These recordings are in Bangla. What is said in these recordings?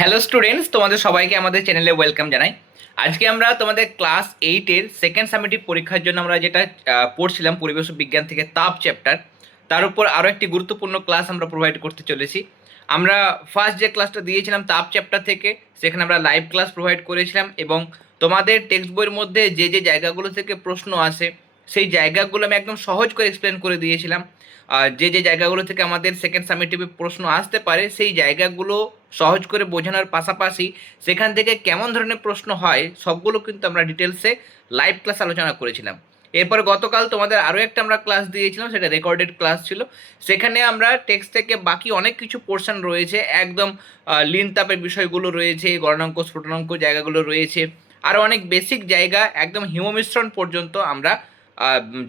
হ্যালো স্টুডেন্টস, তোমাদের সবাইকে আমাদের চ্যানেলে ওয়েলকাম জানাই। আজকে আমরা তোমাদের ক্লাস 8-এর সেকেন্ড সামেটিভ পরীক্ষার জন্য আমরা যেটা পড়ছিলাম পরিবেশ বিজ্ঞান থেকে তাপ চ্যাপ্টার, তার উপর আরও একটি গুরুত্বপূর্ণ ক্লাস আমরা প্রোভাইড করতে চলেছি। আমরা ফার্স্ট যে ক্লাসটা দিয়েছিলাম তাপ চ্যাপ্টার থেকে, সেখানে আমরা লাইভ ক্লাস প্রোভাইড করেছিলাম এবং তোমাদের টেক্সট বইয়ের মধ্যে যে যে জায়গাগুলো থেকে প্রশ্ন আসে সেই জায়গাগুলো আমি একদম সহজ করে এক্সপ্লেন করে দিয়েছিলাম। যে যে জায়গাগুলো থেকে আমাদের সেকেন্ড সামেটিভে প্রশ্ন আসতে পারে সেই জায়গাগুলো সহজ করে বোঝানোর পাশাপাশি সেখান থেকে কেমন ধরনের প্রশ্ন হয় সবগুলো কিন্তু আমরা ডিটেলসে লাইভ ক্লাস আলোচনা করেছিলাম। এরপর গতকাল তোমাদের আরও একটা আমরা ক্লাস দিয়েছিলাম, সেটা রেকর্ডেড ক্লাস ছিল। সেখানে আমরা টেক্সট থেকে বাকি অনেক কিছু পোর্শন রয়েছে, একদম লিন তাপের বিষয়গুলো রয়েছে, গণনাঙ্ক স্ফুটনাঙ্ক জায়গাগুলো রয়েছে, আরও অনেক বেসিক জায়গা একদম হিমমিশ্রণ পর্যন্ত আমরা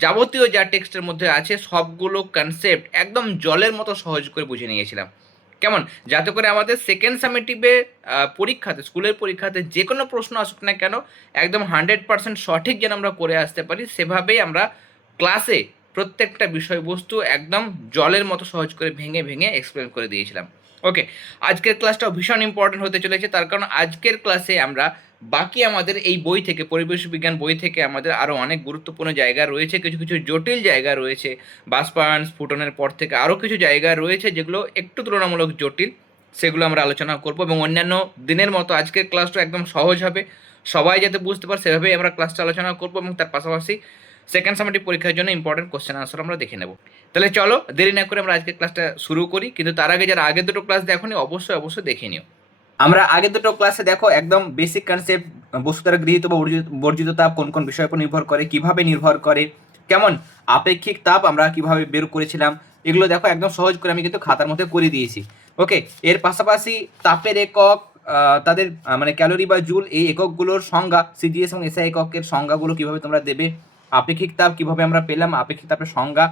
যাবতীয় যা টেক্সটের মধ্যে আছে সবগুলো কনসেপ্ট একদম জলের মতো সহজ করে বুঝে নিয়েছিলাম। কেমন, যাতে করে আমাদের সেকেন্ড সামেটিভে পরীক্ষাতে, স্কুলের পরীক্ষাতে যে কোনো প্রশ্ন আসুক না কেন একদম 100% সঠিক যেন আমরা করে আসতে পারি, সেভাবেই আমরা ক্লাসে প্রত্যেকটা বিষয়বস্তু একদম জলের মতো সহজ করে ভেঙে ভেঙে এক্সপ্লেন করে দিয়েছিলাম। ওকে, আজকের ক্লাসটাও ভীষণ ইম্পর্টেন্ট হতে চলেছে, তার কারণ আজকের ক্লাসে আমরা বাকি আমাদের এই বই থেকে, পরিবেশ বিজ্ঞান বই থেকে আমাদের আরও অনেক গুরুত্বপূর্ণ জায়গা রয়েছে, কিছু কিছু জটিল জায়গা রয়েছে, বাষ্পায়ন স্ফুটনের পর থেকে আরও কিছু জায়গা রয়েছে যেগুলো একটু তুলনামূলক জটিল, সেগুলো আমরা আলোচনা করব। এবং অন্যান্য দিনের মতো আজকের ক্লাসটা একদম সহজ হবে, সবাই যাতে বুঝতে পারে সেভাবেই আমরা ক্লাসটা আলোচনা করব এবং তার পাশাপাশি সেকেন্ড সামেটিভ পরীক্ষার জন্য ইম্পর্টেন্ট কোশ্চেন আনসার আমরা দেখে নেব। তাহলে চলো দেরি না করে আমরা আজকের ক্লাসটা শুরু করি, কিন্তু তার আগে যারা আগের দুটো ক্লাস দেখোনি অবশ্যই অবশ্যই দেখে নিও। আমরা আগের দুটো ক্লাসে দেখো একদম বেসিক কনসেপ্ট, বস্তু দ্বারা গৃহীত বা বর্জিত তাপ কোন কোন বিষয়ের উপর নির্ভর করে, কিভাবে নির্ভর করে, কেমন আপেক্ষিক তাপ আমরা কিভাবে বের করেছিলাম, এগুলো দেখো একদম সহজ করে আমি কিন্তু খাতার মধ্যে করে দিয়েছি। ওকে, এর পাশাপাশি তাপের একক, তাদের মানে ক্যালোরি বা জুল, এই এককগুলোর সংজ্ঞা, সিজিএস এবং এসআই এককের সংজ্ঞাগুলো কিভাবে তোমরা দেবে, আপেক্ষিক তাপ কিভাবে আমরা পেলাম, আপেক্ষিক তাপের সংজ্ঞা,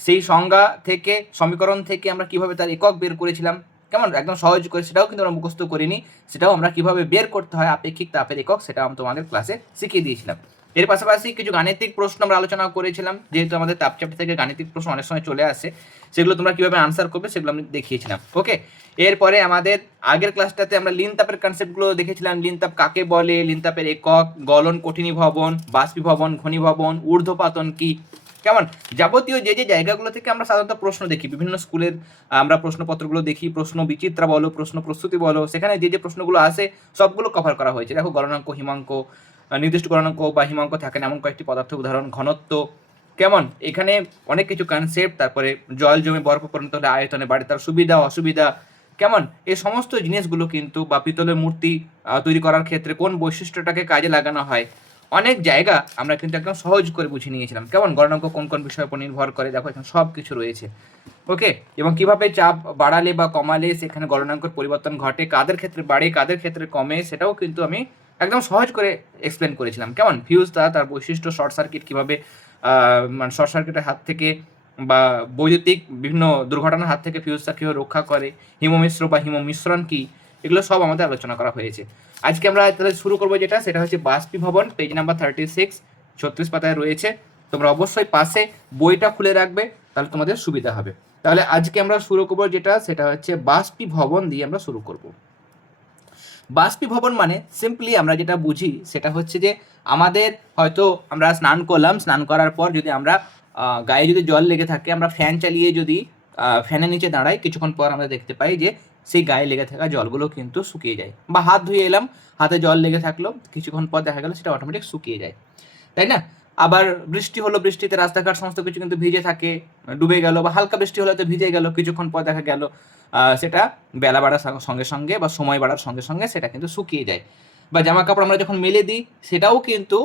সেই সংজ্ঞা থেকে সমীকরণ থেকে আমরা কিভাবে তার একক বের করেছিলাম, কেমন একদম সহজ করে, সেটাও কিন্তু আমরা মুখস্থ করিনি, সেটাও আমরা কিভাবে বের করতে হয় আপেক্ষিক তাপের একক সেটাও আমি তোমাদের ক্লাসে শিখিয়ে দিয়েছিলাম। এর পাশাপাশি কিছু গাণিতিক প্রশ্ন আমরা আলোচনা করেছিলাম, যেহেতু আমাদের তাপ চ্যাপ্টার থেকে গাণিতিক প্রশ্ন অনেক সময় চলে আসে, সেগুলো তোমরা কিভাবে আনসার করবে সেগুলো আমি দেখিয়েছিলাম। ওকে, এরপরে আমাদের আগের ক্লাসটাতে আমরা লিন তাপের কনসেপ্টগুলো দেখেছিলাম, লিন তাপ কাকে বলে, লিন তাপের একক, গলন, কঠিনীভবন, বাষ্পীভবন, ঘনীভবন, ঊর্ধ্বপাতন কি, কেমন যাবতীয় যে যে জায়গাগুলো থেকে আমরা সাধারণত প্রশ্ন দেখি, বিভিন্ন স্কুলের আমরা প্রশ্নপত্রগুলো দেখি, প্রশ্ন বিচিত্রা বলো, প্রশ্ন প্রস্তুতি বলো, সেখানে যে যে প্রশ্নগুলো আসে সবগুলো কভার করা হয়েছে। দেখো গণনাঙ্ক, হিমাঙ্ক, নির্দিষ্ট গণনাঙ্ক বা হিমাঙ্ক থাকে না এমন কয়েকটি পদার্থ উদাহরণ, ঘনত্ব, কেমন এখানে অনেক কিছু কনসেপ্ট, তারপরে জল জমে বরফ পরিণত হলে আয়তনে বাড়ে তার সুবিধা অসুবিধা, কেমন এই সমস্ত জিনিসগুলো কিন্তু, বা পিতলের মূর্তি তৈরি করার ক্ষেত্রে কোন বৈশিষ্ট্যটাকে কাজে লাগানো হয়, অনেক জায়গা আমরা কিন্তু একদম সহজ করে বুঝে নিয়েছিলাম। কেমন গণনাঙ্ক কোন কোন বিষয়ের উপর নির্ভর করে, দেখো এখানে সব কিছু রয়েছে। ওকে, এবং কিভাবে চাপ বাড়ালে বা কমালে সেখানে গলনাঙ্কের পরিবর্তন ঘটে, কাদের ক্ষেত্রে বাড়ে কাদের ক্ষেত্রে কমে, সেটাও কিন্তু আমি একদম সহজ করে এক্সপ্লেন করেছিলাম। কেমন ফিউজ তার বৈশিষ্ট্য, শর্ট সার্কিট কিভাবে, মানে শর্ট সার্কিটের হাত থেকে বা বৈদ্যুতিক বিভিন্ন দুর্ঘটনার হাত থেকে ফিউজটা কীভাবে রক্ষা করে, হিমমিশ্র বা হিমমিশ্রণ কি, এগুলো সব আমাদের আলোচনা করা হয়েছে। আজকে আমরা তাহলে শুরু করবো যেটা, সেটা হচ্ছে বাষ্পীভবন, পেজ নাম্বার 36, 36 পাতায় রয়েছে। তোমরা অবশ্যই পাশে বইটা খুলে রাখবে, তাহলে তোমাদের সুবিধা হবে। তাহলে আজকে আমরা শুরু করবো যেটা, সেটা হচ্ছে বাষ্পীভবন দিয়ে আমরা শুরু করব। বাষ্পীভবন মানে সিম্পলি আমরা যেটা বুঝি সেটা হচ্ছে যে আমাদের হয়তো আমরা স্নান করলাম, স্নান করার পর যদি আমরা গায়ে যদি জল লেগে থাকে, আমরা ফ্যান চালিয়ে যদি ফ্যানের নিচে দাঁড়াই, কিছুক্ষণ পর আমরা দেখতে পাই যে সেই গায়ে লেগে থাকা জলগুলো কিন্তু শুকিয়ে যায়। বা হাত ধুয়ে এলাম, হাতে জল লেগে থাকলো, কিছুক্ষণ পর দেখা গেল সেটা অটোমেটিক শুকিয়ে যায়, তাই না? আবার বৃষ্টি হলো, বৃষ্টিতে রাস্তাঘাট সমস্ত কিছু কিন্তু ভিজে থাকে, ডুবে গেল, বা হালকা বৃষ্টি হলে তো ভিজে গেল, কিছুক্ষণ পর দেখা গেল সেটা বেলা বাড়ার সঙ্গে সঙ্গে বা সময় বাড়ার সঙ্গে সঙ্গে সেটা কিন্তু শুকিয়ে যায়। বা জামা কাপড় আমরা যখন মেলে দিই সেটাও কিন্তু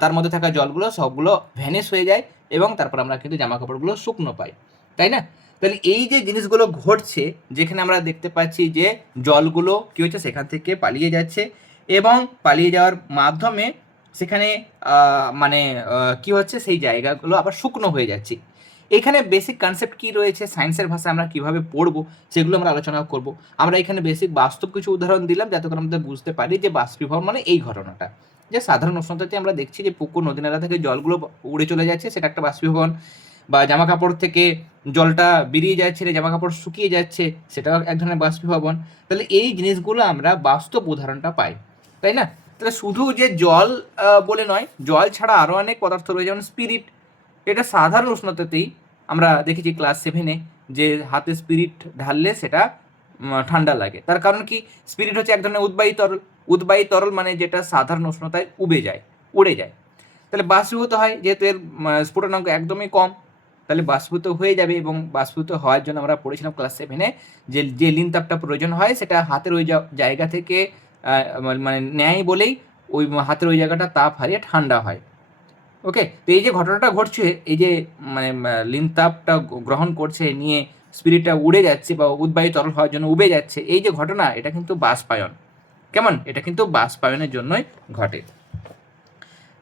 তার মধ্যে থাকা জলগুলো সবগুলো ভ্যানিশ হয়ে যায় এবং তারপর আমরা কিন্তু জামা কাপড়গুলো শুকনো পাই, তাই না? তাহলে এই যে জিনিসগুলো ঘটছে, যেখানে আমরা দেখতে পাচ্ছি যে জলগুলো কী হচ্ছে, সেখান থেকে পালিয়ে যাচ্ছে এবং পালিয়ে যাওয়ার মাধ্যমে সেখানে মানে কি হচ্ছে, সেই জায়গাগুলো আবার শুকনো হয়ে যাচ্ছে। এখানে বেসিক কনসেপ্ট কি রয়েছে, সায়েন্সের ভাষায় আমরা কিভাবে পড়বো সেগুলো আমরা আলোচনা করব। আমরা এখানে বেসিক বাস্তব কিছু উদাহরণ দিলাম যাতে করে আমরা বুঝতে পারি যে বাষ্পীভবন মানে এই ঘটনাটা, যে সাধারণ উষ্ণতাতে আমরা দেখছি যে পুকুর নদী নালা থেকে জলগুলো উড়ে চলে যাচ্ছে, সেটা একটা বাষ্পীভবন। বা জামা কাপড় থেকে জলটা বেরিয়ে যাচ্ছে, জামা কাপড় শুকিয়ে যাচ্ছে, সেটাও এক ধরনের বাষ্পীভবন। তাহলে এই জিনিসগুলো আমরা বাস্তব উদাহরণটা পাই, তাই না? তাহলে শুধু যে জল বলে নয়, জল ছাড়া আরও অনেক পদার্থ রয়েছে, যেমন স্পিরিট। এটা সাধারণ উষ্ণতাতেই আমরা দেখেছি ক্লাস 7-এ যে হাতে স্পিরিট ঢাললে সেটা ঠান্ডা লাগে। তার কারণ কি? স্পিরিট হচ্ছে এক ধরনের উদ্বায়ী তরল। উদ্বায়ী তরল মানে যেটা সাধারণ উষ্ণতায় উড়ে যায়। তাহলে বাষ্পীভূত হয়, যেহেতু এর স্ফুটনাঙ্ক একদমই কম, তাহলে বাষ্পীভূত হয়ে যাবে। এবং বাষ্পীভূত হওয়ার জন্য আমরা পড়েছিলাম ক্লাস 7-এ যে লিন তাপটা প্রয়োজন হয় সেটা হাতের ওই জায়গা থেকে মানে নেয় বলেই ওই হাতের ওই জায়গাটা তাপ হারিয়ে ঠান্ডা হয়। ওকে, তো এই যে ঘটনাটা ঘটছে, এই যে মানে লিন তাপটা গ্রহণ করছে, নিয়ে স্পিরিটটা উড়ে যাচ্ছে বা উদ্বায়ী তরল হওয়ার জন্য উবে যাচ্ছে, এই যে ঘটনা, এটা কিন্তু বাষ্পায়ন। কেমন? এটা কিন্তু বাষ্পায়নের জন্যই ঘটে।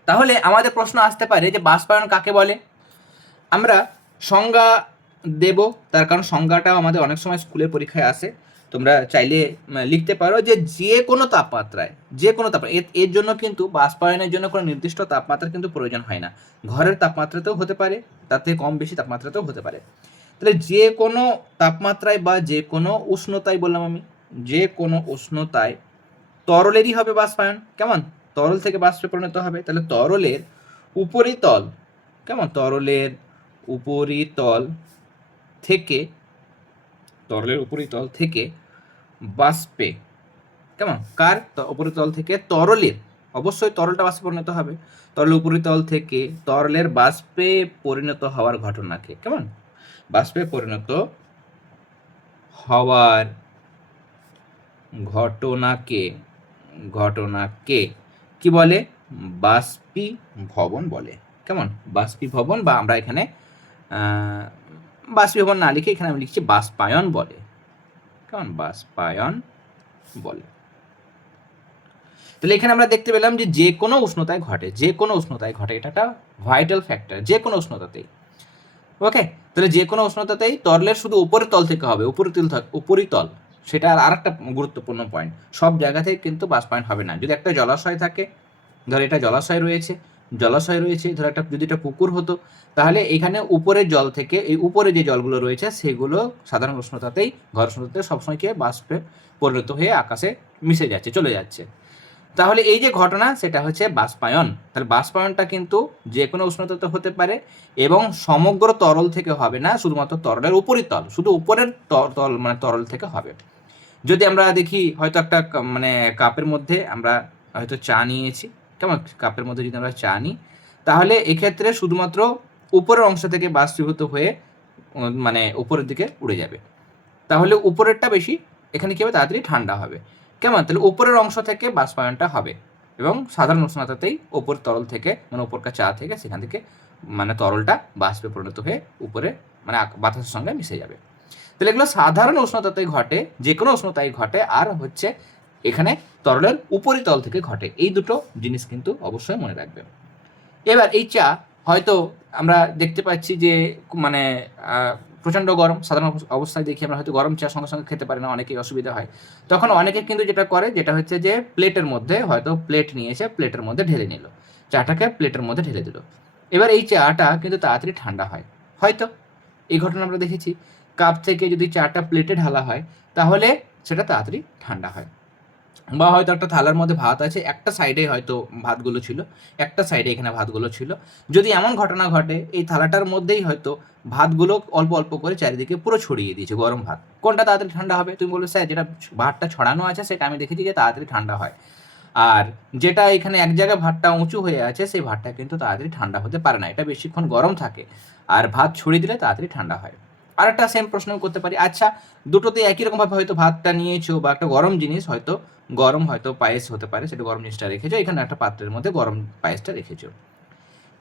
তাহলে আমাদের প্রশ্ন আসতে পারে যে বাষ্পায়ন কাকে বলে? আমরা সংজ্ঞা দেব, তার কারণ সংজ্ঞাটাও আমাদের অনেক সময় স্কুলের পরীক্ষায় আসে। তোমরা চাইলে লিখতে পারো যে কোনো তাপমাত্রায়, এর জন্য কিন্তু বাষ্পায়নের জন্য কোনো নির্দিষ্ট তাপমাত্রা কিন্তু প্রয়োজন হয় না। ঘরের তাপমাত্রাতেও হতে পারে, তার থেকে কম বেশি তাপমাত্রাতেও হতে পারে। তাহলে যে কোনো তাপমাত্রায় বা যে কোনো উষ্ণতায়, বললাম আমি, যে কোনো উষ্ণতায় তরলেরই হবে বাষ্পায়ন। কেমন? তরল থেকে বাষ্পে পরিণত হবে। তাহলে তরলের উপরিতল, কেমন, তরলের উপরিতল থেকে বাষ্পে, কেমন, কার উপরিতল থেকে তরলের, অবশ্যই তরলটা বাষ্পে পরিণত হবে। তরলের উপরিতল থেকে তরলের বাষ্পে পরিণত হওয়ার ঘটনাকে, কেমন, বাষ্পে পরিণত হওয়ার ঘটনাকে কি বলে? বাষ্পীভবন বলে। কেমন? বাষ্পীভবন, বা আমরা এখানে বাষ্পীভবন না লিখে এখানে আমি লিখছি বাষ্পায়ন বলে। কেমন? বাষ্পায়ন বলে। তাহলে এখানে আমরা দেখতে পেলাম যে কোনো উষ্ণতায় ঘটে, এটা একটা ভাইটাল ফ্যাক্টর, যে কোনো উষ্ণতাতেই। ওকে, তাহলে যে কোনো উষ্ণতাতেই তরলের শুধু উপরের তল থেকে হবে, উপরিতল, সেটা আর একটা গুরুত্বপূর্ণ পয়েন্ট। সব জায়গাতেই কিন্তু বাষ্পায়ন হবে না। যদি একটা জলাশয় থাকে, ধর এটা জলাশয় রয়েছে, ধর একটা যদি এটা পুকুর হতো, তাহলে এখানে উপরের জল থেকে, এই উপরে যে জলগুলো রয়েছে সেগুলো সাধারণ উষ্ণতাতেই, ঘর উষ্ণতাতে সবসময় কি বাষ্পে পরিণত হয়ে আকাশে মিশে যাচ্ছে, চলে যাচ্ছে। তাহলে এই যে ঘটনা, সেটা হচ্ছে বাষ্পায়ন। তাহলে বাষ্পায়নটা কিন্তু যে কোনো উষ্ণতাতে হতে পারে, এবং সমগ্র তরল থেকে হবে না, শুধুমাত্র তরলের উপরিতল, শুধু উপরের তল মানে তরল থেকে হবে। যদি আমরা দেখি, হয়তো একটা মানে কাপের মধ্যে আমরা হয়তো চা নিয়েছি, কেমন, কাপের মধ্যে যদি আমরা চা নিই, তাহলে এক্ষেত্রে শুধুমাত্র উপরের অংশ থেকে বাষ্পীভূত হয়ে মানে উপরের দিকে উড়ে যাবে। তাহলে উপরেরটা বেশি, এখানে কি হবে, তাড়াতাড়ি ঠান্ডা হবে। কেমন? তাহলে উপরের অংশ থেকে বাষ্পায়নটা হবে, এবং সাধারণ উষ্ণতাতেই উপর তরল থেকে, মানে উপরকার চা থেকে, সেখান থেকে মানে তরলটা বাষ্পে পরিণত হয়ে উপরে মানে বাতাসের সঙ্গে মিশে যাবে। তাহলে এগুলো সাধারণ উষ্ণতাতেই ঘটে, যে কোনো উষ্ণতায় ঘটে, আর হচ্ছে এখানে তরলের উপরিতল থেকে ঘটে। এই দুটো জিনিস কিন্তু অবশ্যই মনে রাখবে। এবার এই চা হয়তো আমরা দেখতে পাচ্ছি যে মানে প্রচণ্ড গরম, সাধারণ অবস্থায় দেখি আমরা হয়তো গরম চা সঙ্গে সঙ্গে খেতে পারি না, অনেকেই অসুবিধা হয়। তখন অনেকে কিন্তু যেটা করে, যেটা হচ্ছে যে প্লেটের মধ্যে, হয়তো প্লেট নিয়ে এসে প্লেটের মধ্যে ঢেলে নিল, চাটাকে প্লেটের মধ্যে ঢেলে দিল। এবার এই চাটা কিন্তু তাড়াতাড়ি ঠান্ডা হয়। হয়তো এই ঘটনা আমরা দেখেছি, কাপ থেকে যদি চাটা প্লেটে ঢালা হয়, তাহলে সেটা তাড়াতাড়ি ঠান্ডা হয়। বা হয়তো একটা থালার মধ্যে ভাত আছে, একটা সাইডে হয়তো ভাতগুলো ছিল, এখানে ভাতগুলো ছিল। যদি এমন ঘটনা ঘটে, এই থালাটার মধ্যেই হয়তো ভাতগুলো অল্প অল্প করে চারিদিকে পুরো ছড়িয়ে দিয়েছে গরম ভাত, কোনটা তাড়াতাড়ি ঠান্ডা হবে? তুমি বলবে স্যার যেটা ভাতটা ছড়ানো আছে সেটা আমি দেখেছি যে তাড়াতাড়ি ঠান্ডা হয়, আর যেটা এখানে এক জায়গায় ভাতটা উঁচু হয়ে আছে, সেই ভাতটা কিন্তু তাড়াতাড়ি ঠান্ডা হতে পারে না, এটা বেশিক্ষণ গরম থাকে, আর ভাত ছড়িয়ে দিলে তাড়াতাড়ি ঠান্ডা হয়। আর একটা সেম প্রশ্ন করতে পারি, আচ্ছা দুটোতে একই রকমভাবে হয়তো ভাতটা নিয়েছো, বা একটা গরম জিনিস, হয়তো পায়েস হতে পারে, সেটা গরম জিনিসটা রেখেছো, এখানে একটা পাত্রের মধ্যে গরম পায়েসটা রেখেছো।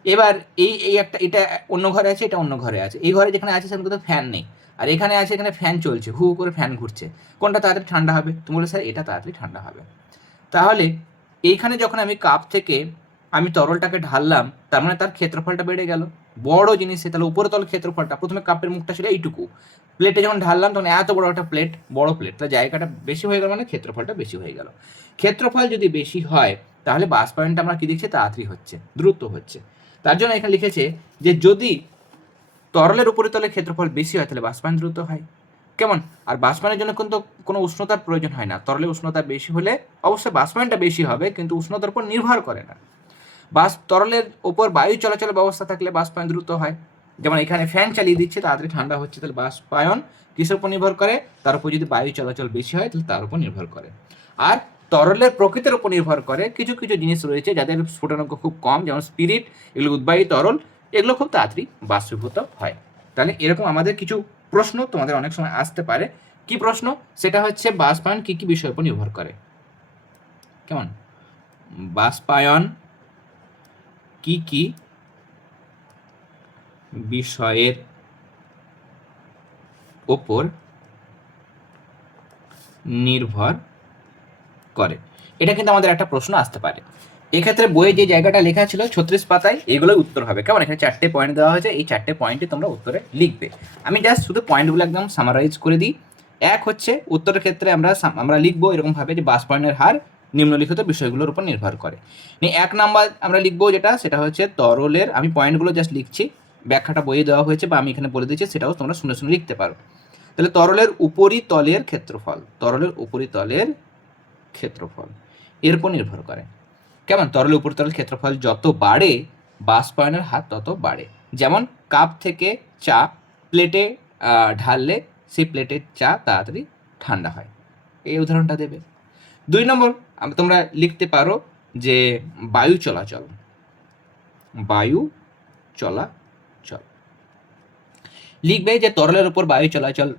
এবার এই একটা, এটা অন্য ঘরে আছে, এটা অন্য ঘরে আছে, এই ঘরে যেখানে আছে সেখানে কিন্তু ফ্যান নেই, আর এখানে আছে, এখানে ফ্যান চলছে, হু করে ফ্যান ঘুরছে, কোনটা তাড়াতাড়ি ঠান্ডা হবে? তুমি বলে স্যার এটা তাড়াতাড়ি ঠান্ডা হবে। তাহলে এইখানে যখন আমি কাপ থেকে আমি তরলটাকে ঢাললাম, তার মানে তার ক্ষেত্রফলটা বেড়ে গেল, বড় জিনিস, তাহলে উপরে তল ক্ষেত্রফলটা, প্রথমে কাপের মুখটা ছিল এইটুকু, প্লেটে যখন ঢাললাম তখন এত বড় একটা প্লেট, বড় প্লেট, তাহলে জায়গাটা বেশি হয়ে গেল, মানে ক্ষেত্রফলটা বেশি হয়ে গেল। ক্ষেত্রফল যদি বেশি হয়, তাহলে বাষ্পায়নটা আমরা কি দেখছি, তাড়াতাড়ি হচ্ছে, দ্রুত হচ্ছে। তার জন্য এখানে লিখেছে যে যদি তরলের উপরিতলের ক্ষেত্রফল বেশি হয় তাহলে বাষ্পায়ন দ্রুত হয়। কেমন? আর বাষ্পায়নের জন্য কিন্তু কোনো উষ্ণতার প্রয়োজন হয় না। তরলের উষ্ণতা বেশি হলে অবশ্যই বাষ্পায়নটা বেশি হবে, কিন্তু উষ্ণতার উপর নির্ভর করে না। তরলের উপর বায়ু চলাচলের ব্যবস্থা থাকলে বাষ্পায়ন দ্রুত হয়। যেমন এখানে ফ্যান চালিয়ে দিচ্ছে, তাড়াতাড়ি ঠান্ডা হচ্ছে, তাহলে বাষ্পায়ন কিসের উপর নির্ভর করে? তার উপর যদি বায়ু চলাচল বেশি হয় তাহলে তার উপর নির্ভর করে। আর তরলের প্রকৃতির উপর নির্ভর করে কিছু কিছু জিনিস রয়েছে যাদের স্ফুটনাঙ্ক খুব কম, যেমন স্পিরিট, এগুলো উদ্বায়ী তরল, এগুলো খুব তাড়াতাড়ি বাষ্পীভূত হয়। তাহলে এরকম আমাদের কিছু প্রশ্ন তোমাদের অনেক সময় আসতে পারে। কি প্রশ্ন? সেটা হচ্ছে বাষ্পায়ন কি কি বিষয়ের উপর নির্ভর করে। কেমন? বাষ্পায়ন কি কি বিষয়ের ওপর নির্ভর করে, এটা কিন্তু আমাদের একটা প্রশ্ন আসতে পারে। এক্ষেত্রে বইয়ে যে জায়গাটা লেখা ছিল 36 পাতায়, এগুলোই উত্তর হবে। কেমন? এখানে 4টে পয়েন্ট দেওয়া হয়েছে, এই 4টে পয়েন্টে তোমরা উত্তরে লিখবে। আমি জাস্ট শুধু পয়েন্টগুলো একদম সামারাইজ করে দিই। এক হচ্ছে উত্তরের ক্ষেত্রে আমরা লিখবো এরকমভাবে যে বাষ্পায়নের হার নিম্নলিখিত বিষয়গুলোর উপর নির্ভর করে। 1 নাম্বার আমরা লিখবো সেটা হচ্ছে তরলের, আমি পয়েন্টগুলো জাস্ট লিখছি, ব্যাখ্যাটা বইয়ে দেওয়া হয়েছে বা আমি এখানে বলে দিচ্ছি, সেটাও তোমরা শুনে শুনে লিখতে পারো। তাহলে তরলের উপরিতলের ক্ষেত্রফল, তরলের উপরিতলের ক্ষেত্রফল এর উপর নির্ভর করে। কেমন? তরলের উপরিতলের ক্ষেত্রফল যত বাড়ে বাষ্পায়নের হার তত বাড়ে। যেমন কাপ থেকে চা প্লেটে ঢাললে সেই প্লেটের চা তাড়াতাড়ি ঠান্ডা হয়, এই উদাহরণটা দেবে। 2 নম্বর তোমরা লিখতে পারো যে বায়ু চলাচল, বায়ু চলাচল লিখবে যে তরলের উপর বায়ু চলাচল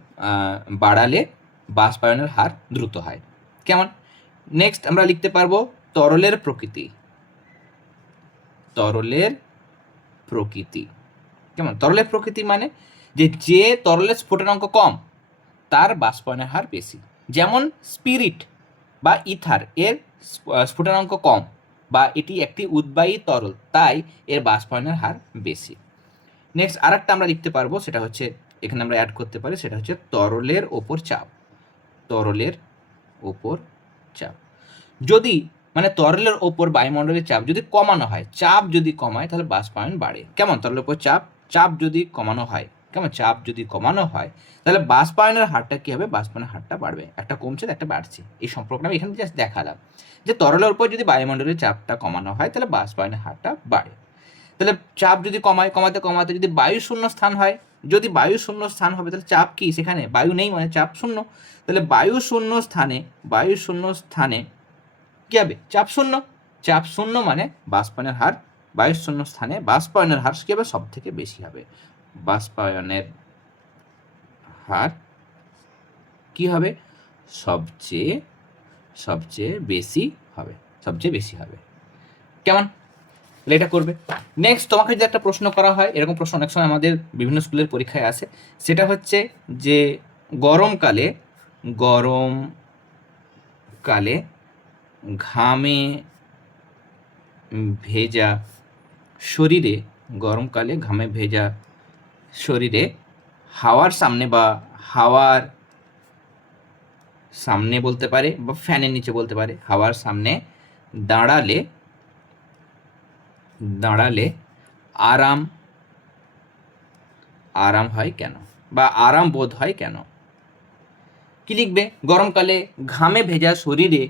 বাড়ালে বাষ্পায়নের হার দ্রুত হয়। কেমন? নেক্সট আমরা লিখতে পারবো তরলের প্রকৃতি, তরলের প্রকৃতি। কেমন? তরলের প্রকৃতি মানে যে তরলের স্ফুটনাঙ্ক কম তার বাষ্পায়নের হার বেশি। যেমন স্পিরিট বা ইথার, এর স্ফুটনাঙ্ক কম বা এটি একটি উদ্বায়ী তরল, তাই এর বাষ্পায়নের হার বেশি। নেক্সট আরেকটা আমরা লিখতে পারবো, সেটা হচ্ছে এখানে আমরা অ্যাড করতে পারি, সেটা হচ্ছে তরলের ওপর চাপ, তরলের ওপর চাপ। যদি মানে তরলের ওপর বায়ুমণ্ডলের চাপ যদি কমানো হয়, চাপ যদি কমায় তাহলে বাষ্পায়ন বাড়ে। কেমন? তরলের ওপর চাপ যদি কমানো হয়, কেমন? চাপ যদি কমানো হয় তাহলে বাষ্পায়নের হারটা কি হবে? বাষ্পায়নের হারটা বাড়বে। একটা কমছে একটা বাড়ছে, এই সম্পর্কটা আমি এখানে জাস্ট দেখালাম যে তরলের উপর যদি বায়ুমণ্ডলের চাপটা কমানো হয় তাহলে বাষ্পায়নের হারটা বাড়ে। তাহলে চাপ যদি কমাতে কমাতে যদি বায়ু শূন্য স্থান হয়, যদি বায়ু শূন্য স্থান হবে তাহলে চাপ কি? সেখানে বায়ু নেই, মানে চাপ শূন্য। তাহলে বায়ু শূন্য স্থানে কি হবে? চাপ শূন্য। চাপ শূন্য মানে বাষ্পায়নের হার, বায়ু শূন্য স্থানে বাষ্পায়নের হার কি হবে? সব থেকে বেশি হবে। বাষ্পায়নের হার কি হবে? সবচেয়ে বেশি হবে, সবচেয়ে বেশি হবে। কেমন? এটা করবে। নেক্সট তোমাকে যদি একটা প্রশ্ন করা হয়, এরকম প্রশ্ন অনেক সময় আমাদের বিভিন্ন স্কুলের পরীক্ষায় আসে, সেটা হচ্ছে যে গরমকালে ঘামে ভেজা শরীরে, গরমকালে ঘামে ভেজা শরীরে হাওয়ার সামনে বা হাওয়ার সামনে বলতে পারে বা ফ্যানের নিচে বলতে পারে, হাওয়ার সামনে দাঁড়ালে আরাম হয় কেন বা আরাম বোধ হয় কেন? কি লিখবে? গরমকালে ঘামে ভেজা শরীরে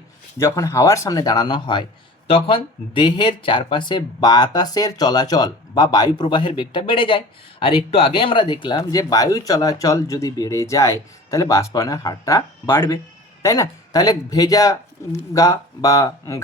যখন হাওয়ার সামনে দাঁড়ানো হয় তখন দেহের চারপাশে বাতাসের চলাচল বা বায়ু প্রবাহের বেগটা বেড়ে যায়। আর একটু আগে আমরা দেখলাম যে বায়ু চলাচল যদি বেড়ে যায় তাহলে বাষ্পায়নের হারটা বাড়বে, তাই না? তাহলে ভেজা গা বা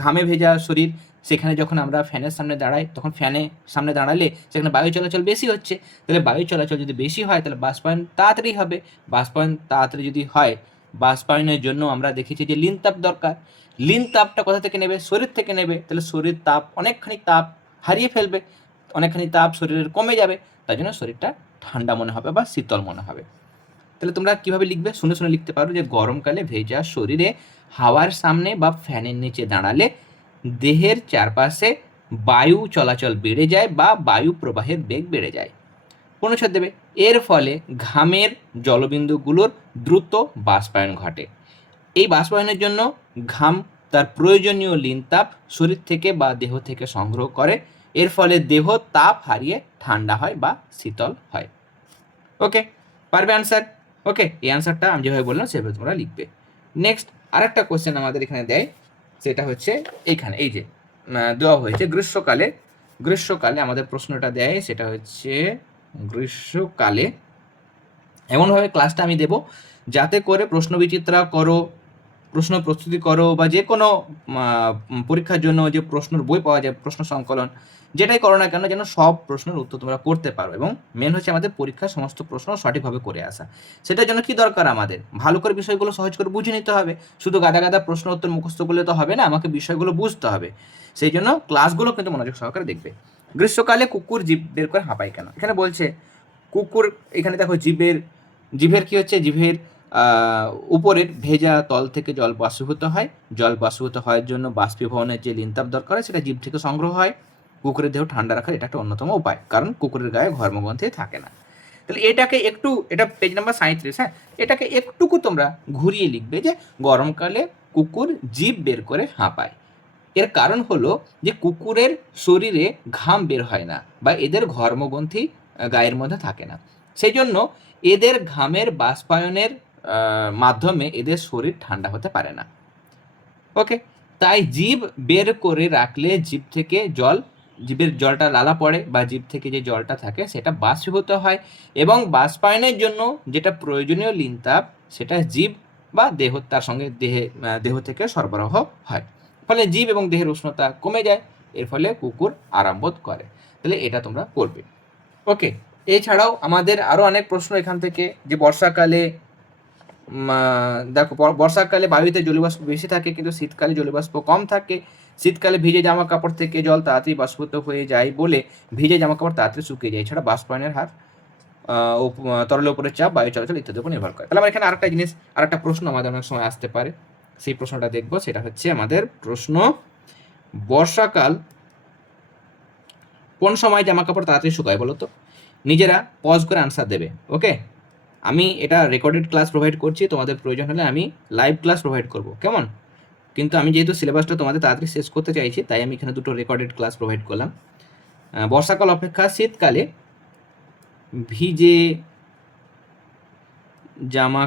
ঘামে ভেজা শরীর, সেখানে যখন আমরা ফ্যানের সামনে দাঁড়াই তখন ফ্যানের সামনে দাঁড়ালে সেখানে বায়ু চলাচল বেশি হচ্ছে, তাহলে বায়ু চলাচল যদি বেশি হয় তাহলে বাষ্পায়ন তাড়াতাড়ি হবে। বাষ্পায়ন তাড়াতাড়ি যদি হয়, বাষ্পায়নের জন্য আমরা দেখেছি যে লিন তাপ দরকার। লিন তাপটা কোথা থেকে নেবে? শরীর থেকে নেবে। তাহলে শরীর তাপ অনেকখানি তাপ হারিয়ে ফেলবে, অনেকখানি তাপ শরীরের কমে যাবে, তাই জন্য শরীরটা ঠান্ডা মনে হবে বা শীতল মনে হবে। তাহলে তোমরা কিভাবে লিখবে? শুনে শুনে লিখতে পারো যে গরমকালে ভেজা শরীরে হাওয়ার সামনে বা ফ্যানের নিচে দাঁড়ালে দেহের চারপাশে বায়ু চলাচল বেড়ে যায় বা বায়ু প্রবাহের বেগ বেড়ে যায়। অনুচ্ছেদ দেবে, এর ফলে ঘামের জলবিন্দুগুলোর দ্রুত বাষ্পায়ন ঘটে। এই বাষ্পায়নের জন্য ঘাম তার প্রয়োজনীয় লিন তাপ শরীর থেকে বা দেহ থেকে সংগ্রহ করে, এর ফলে দেহ তাপ হারিয়ে ঠান্ডা হয় বা শীতল হয়। ওকে, পারবে আনসার? ওকে, এই আনসারটা আমি যেভাবে বললাম সেভাবে তোমরা লিখবে। নেক্সট আরেকটা কোশ্চেন আমাদের এখানে দেয়, সেটা হচ্ছে এইখানে এই যে দেওয়া হয়েছে গ্রীষ্মকালে আমাদের প্রশ্নটা দেয়, সেটা হচ্ছে গ্রীষ্মকালে এমনভাবে ক্লাসটা আমি দেব যাতে করে প্রশ্ন বিচিত্রা করো, প্রশ্ন প্রস্তুতি করো, বা যে কোনো পরীক্ষার জন্য যে প্রশ্নের বই পাওয়া যায়, প্রশ্ন সংকলন, যেটাই করো না কেন, যেন সব প্রশ্নের উত্তর তোমরা করতে পারো। এবং মেন হচ্ছে আমাদের পরীক্ষার সমস্ত প্রশ্ন সঠিকভাবে করে আসা। সেটার জন্য কি দরকার, আমাদের ভালো করে বিষয়গুলো সহজ করে বুঝে নিতে হবে। শুধু গাদা গাদা প্রশ্ন উত্তর মুখস্থ করলে তো হবে না, আমাকে বিষয়গুলো বুঝতে হবে। সেই জন্য ক্লাসগুলো কিন্তু মনোযোগ সহকারে দেখবে। গ্রীষ্মকালে কুকুর জিভ বের করে হাঁপায় কেন? এখানে বলছে কুকুর, এখানে দেখো জিভের কি হচ্ছে, জিভের উপরের ভেজা তল থেকে জল বাষ্পীভূত হয়। জল বাষ্পীভূত হওয়ার জন্য বাষ্পীভবনের যে লিনতাপ দরকার হয় সেটা জিভ থেকে সংগ্রহ হয়। কুকুরের দেহ ঠান্ডা রাখার এটা একটা অন্যতম উপায়, কারণ কুকুরের গায়ে ঘর্মগ্রন্থি থাকে না। তাহলে এটাকে একটু, এটা পেজ নাম্বার 37, হ্যাঁ, এটাকে একটুকু তোমরা ঘুরিয়ে লিখবে যে গরমকালে কুকুর জিভ বের করে হাঁপায়। এর কারণ হলো যে কুকুরের শরীরে ঘাম বের হয় না, বা এদের ঘর্মগ্রন্থি গায়ের মধ্যে থাকে না। সেই জন্য এদের ঘামের বাষ্পায়নের মাধ্যমে এদের শরীর ঠান্ডা হতে পারে না। ওকে, তাই জিভ বের করে রাখলে জিভের জলটা লালা পড়ে, বা জিভ থেকে যে জলটা থাকে সেটা বাষ্পীভূত হয়, এবং বাষ্পায়নের জন্য যেটা প্রয়োজনীয় লিনতাপ সেটা জিভ বা দেহ, তার সঙ্গে দেহ থেকে সরবরাহ হয়। ফলে জিভ এবং দেহের উষ্ণতা কমে যায়, এর ফলে কুকুর আরাম বোধ করে। তাহলে এটা তোমরা করবে। ওকে, এছাড়াও আমাদের আরও অনেক প্রশ্ন এখান থেকে, যে বর্ষাকালে দেখো বর্ষাকালে বায়ুতে জলীয়বাষ্প বেশি থাকে কিন্তু শীতকালে জলীয়বাষ্প কম থাকে। শীতকালে ভিজে জামা কাপড় থেকে জল তাড়াতাড়ি বাষ্পীভূত হয়ে যায় বলে ভিজে জামা কাপড় তাড়াতাড়ি শুকিয়ে যায়। এছাড়া বাষ্পায়নের হার তরলের উপরে চাপ, বায়ু চলাচল ইত্যাদির উপর নির্ভর করে। তাহলে আমার এখানে আরেকটা প্রশ্ন আমাদের অনেক সময় আসতে পারে, সেই প্রশ্নটা দেখবো। সেটা হচ্ছে আমাদের প্রশ্ন, বর্ষাকাল কোন সময় জামা কাপড় তাড়াতাড়ি শুকায় বলো তো? নিজেরা পজ করে আনসার দেবে। ওকে, আমি এটা রেকর্ডেড ক্লাস প্রোভাইড করছি, তোমাদের প্রয়োজন হলে আমি লাইভ ক্লাস প্রোভাইড করব, কেমন? কিন্তু আমি যেহেতু সিলেবাসটা তোমাদের তাড়াতাড়ি শেষ করতে চাইছি, তাই আমি এখানে দুটো রেকর্ডেড ক্লাস প্রোভাইড করলাম। বর্ষাকাল অপেক্ষা শীতকালে ভিজে জামা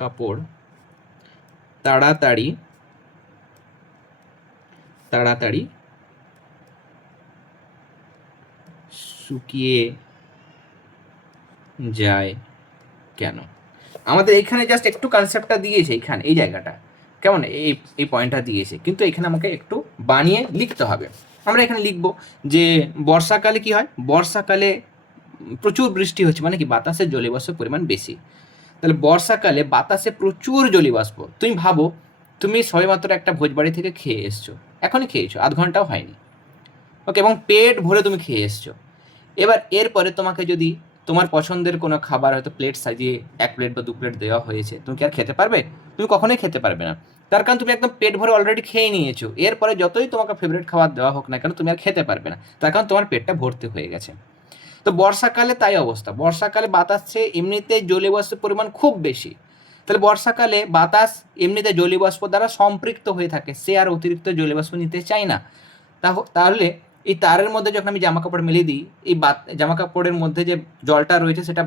কাপড় তাড়াতাড়ি শুকিয়ে যায় কেন? আমাদের এখানে জাস্ট একটু কনসেপ্টটা দিয়েছে, এইখানে এই জায়গাটা কেমন, এই পয়েন্টটা দিয়েছে, কিন্তু এখানে আমাকে একটু বানিয়ে লিখতে হবে। আমরা এখানে লিখব যে বর্ষাকালে কি হয়, বর্ষাকালে প্রচুর বৃষ্টি হচ্ছে, মানে কি বাতাসের জলীয়বাষ্পের পরিমাণ বেশি। তাহলে বর্ষাকালে বাতাসে প্রচুর জলীয়বাষ্প। তুমি ভাবো, তুমি সবেমাত্র একটা ভোজবাড়ি থেকে খেয়ে এসছো, এখনই খেয়েছো, আধ ঘন্টাও হয়নি। ওকে, এবং পেট ভরে তুমি খেয়ে এসছো। এবার এরপরে তোমাকে যদি তোমার পছন্দের কোনো খাবার হয়তো প্লেট সাজিয়ে 1 প্লেট বা 2 প্লেট দেওয়া হয়েছে, তুমি কি আর খেতে পারবে? তুমি কখনোই খেতে পারবে না। তার কারণ তুমি একদম পেট ভরে অলরেডি খেয়ে নিয়েছো। এরপরে যতই তোমাকে ফেভারিট খাবার দেওয়া হোক না কেন, তুমি আর খেতে পারবে না, তার কারণ তোমার পেটটা ভর্তি হয়ে গেছে। তো বর্ষাকালে তাই অবস্থা। বর্ষাকালে বাতাসে এমনিতে জলীয়বাষ্পের পরিমাণ খুব বেশি। তাহলে বর্ষাকালে বাতাস এমনিতে জলীয়বাষ্প দ্বারা সম্পৃক্ত হয়ে থাকে, সে আর অতিরিক্ত জলীয়বাষ্প নিতে চায় না। তাহলে এই তারের মধ্যে যখন আমি জামা কাপড় মেলে দিই, এই জামা কাপড়ের মধ্যে যে জলটা রয়েছে সেটা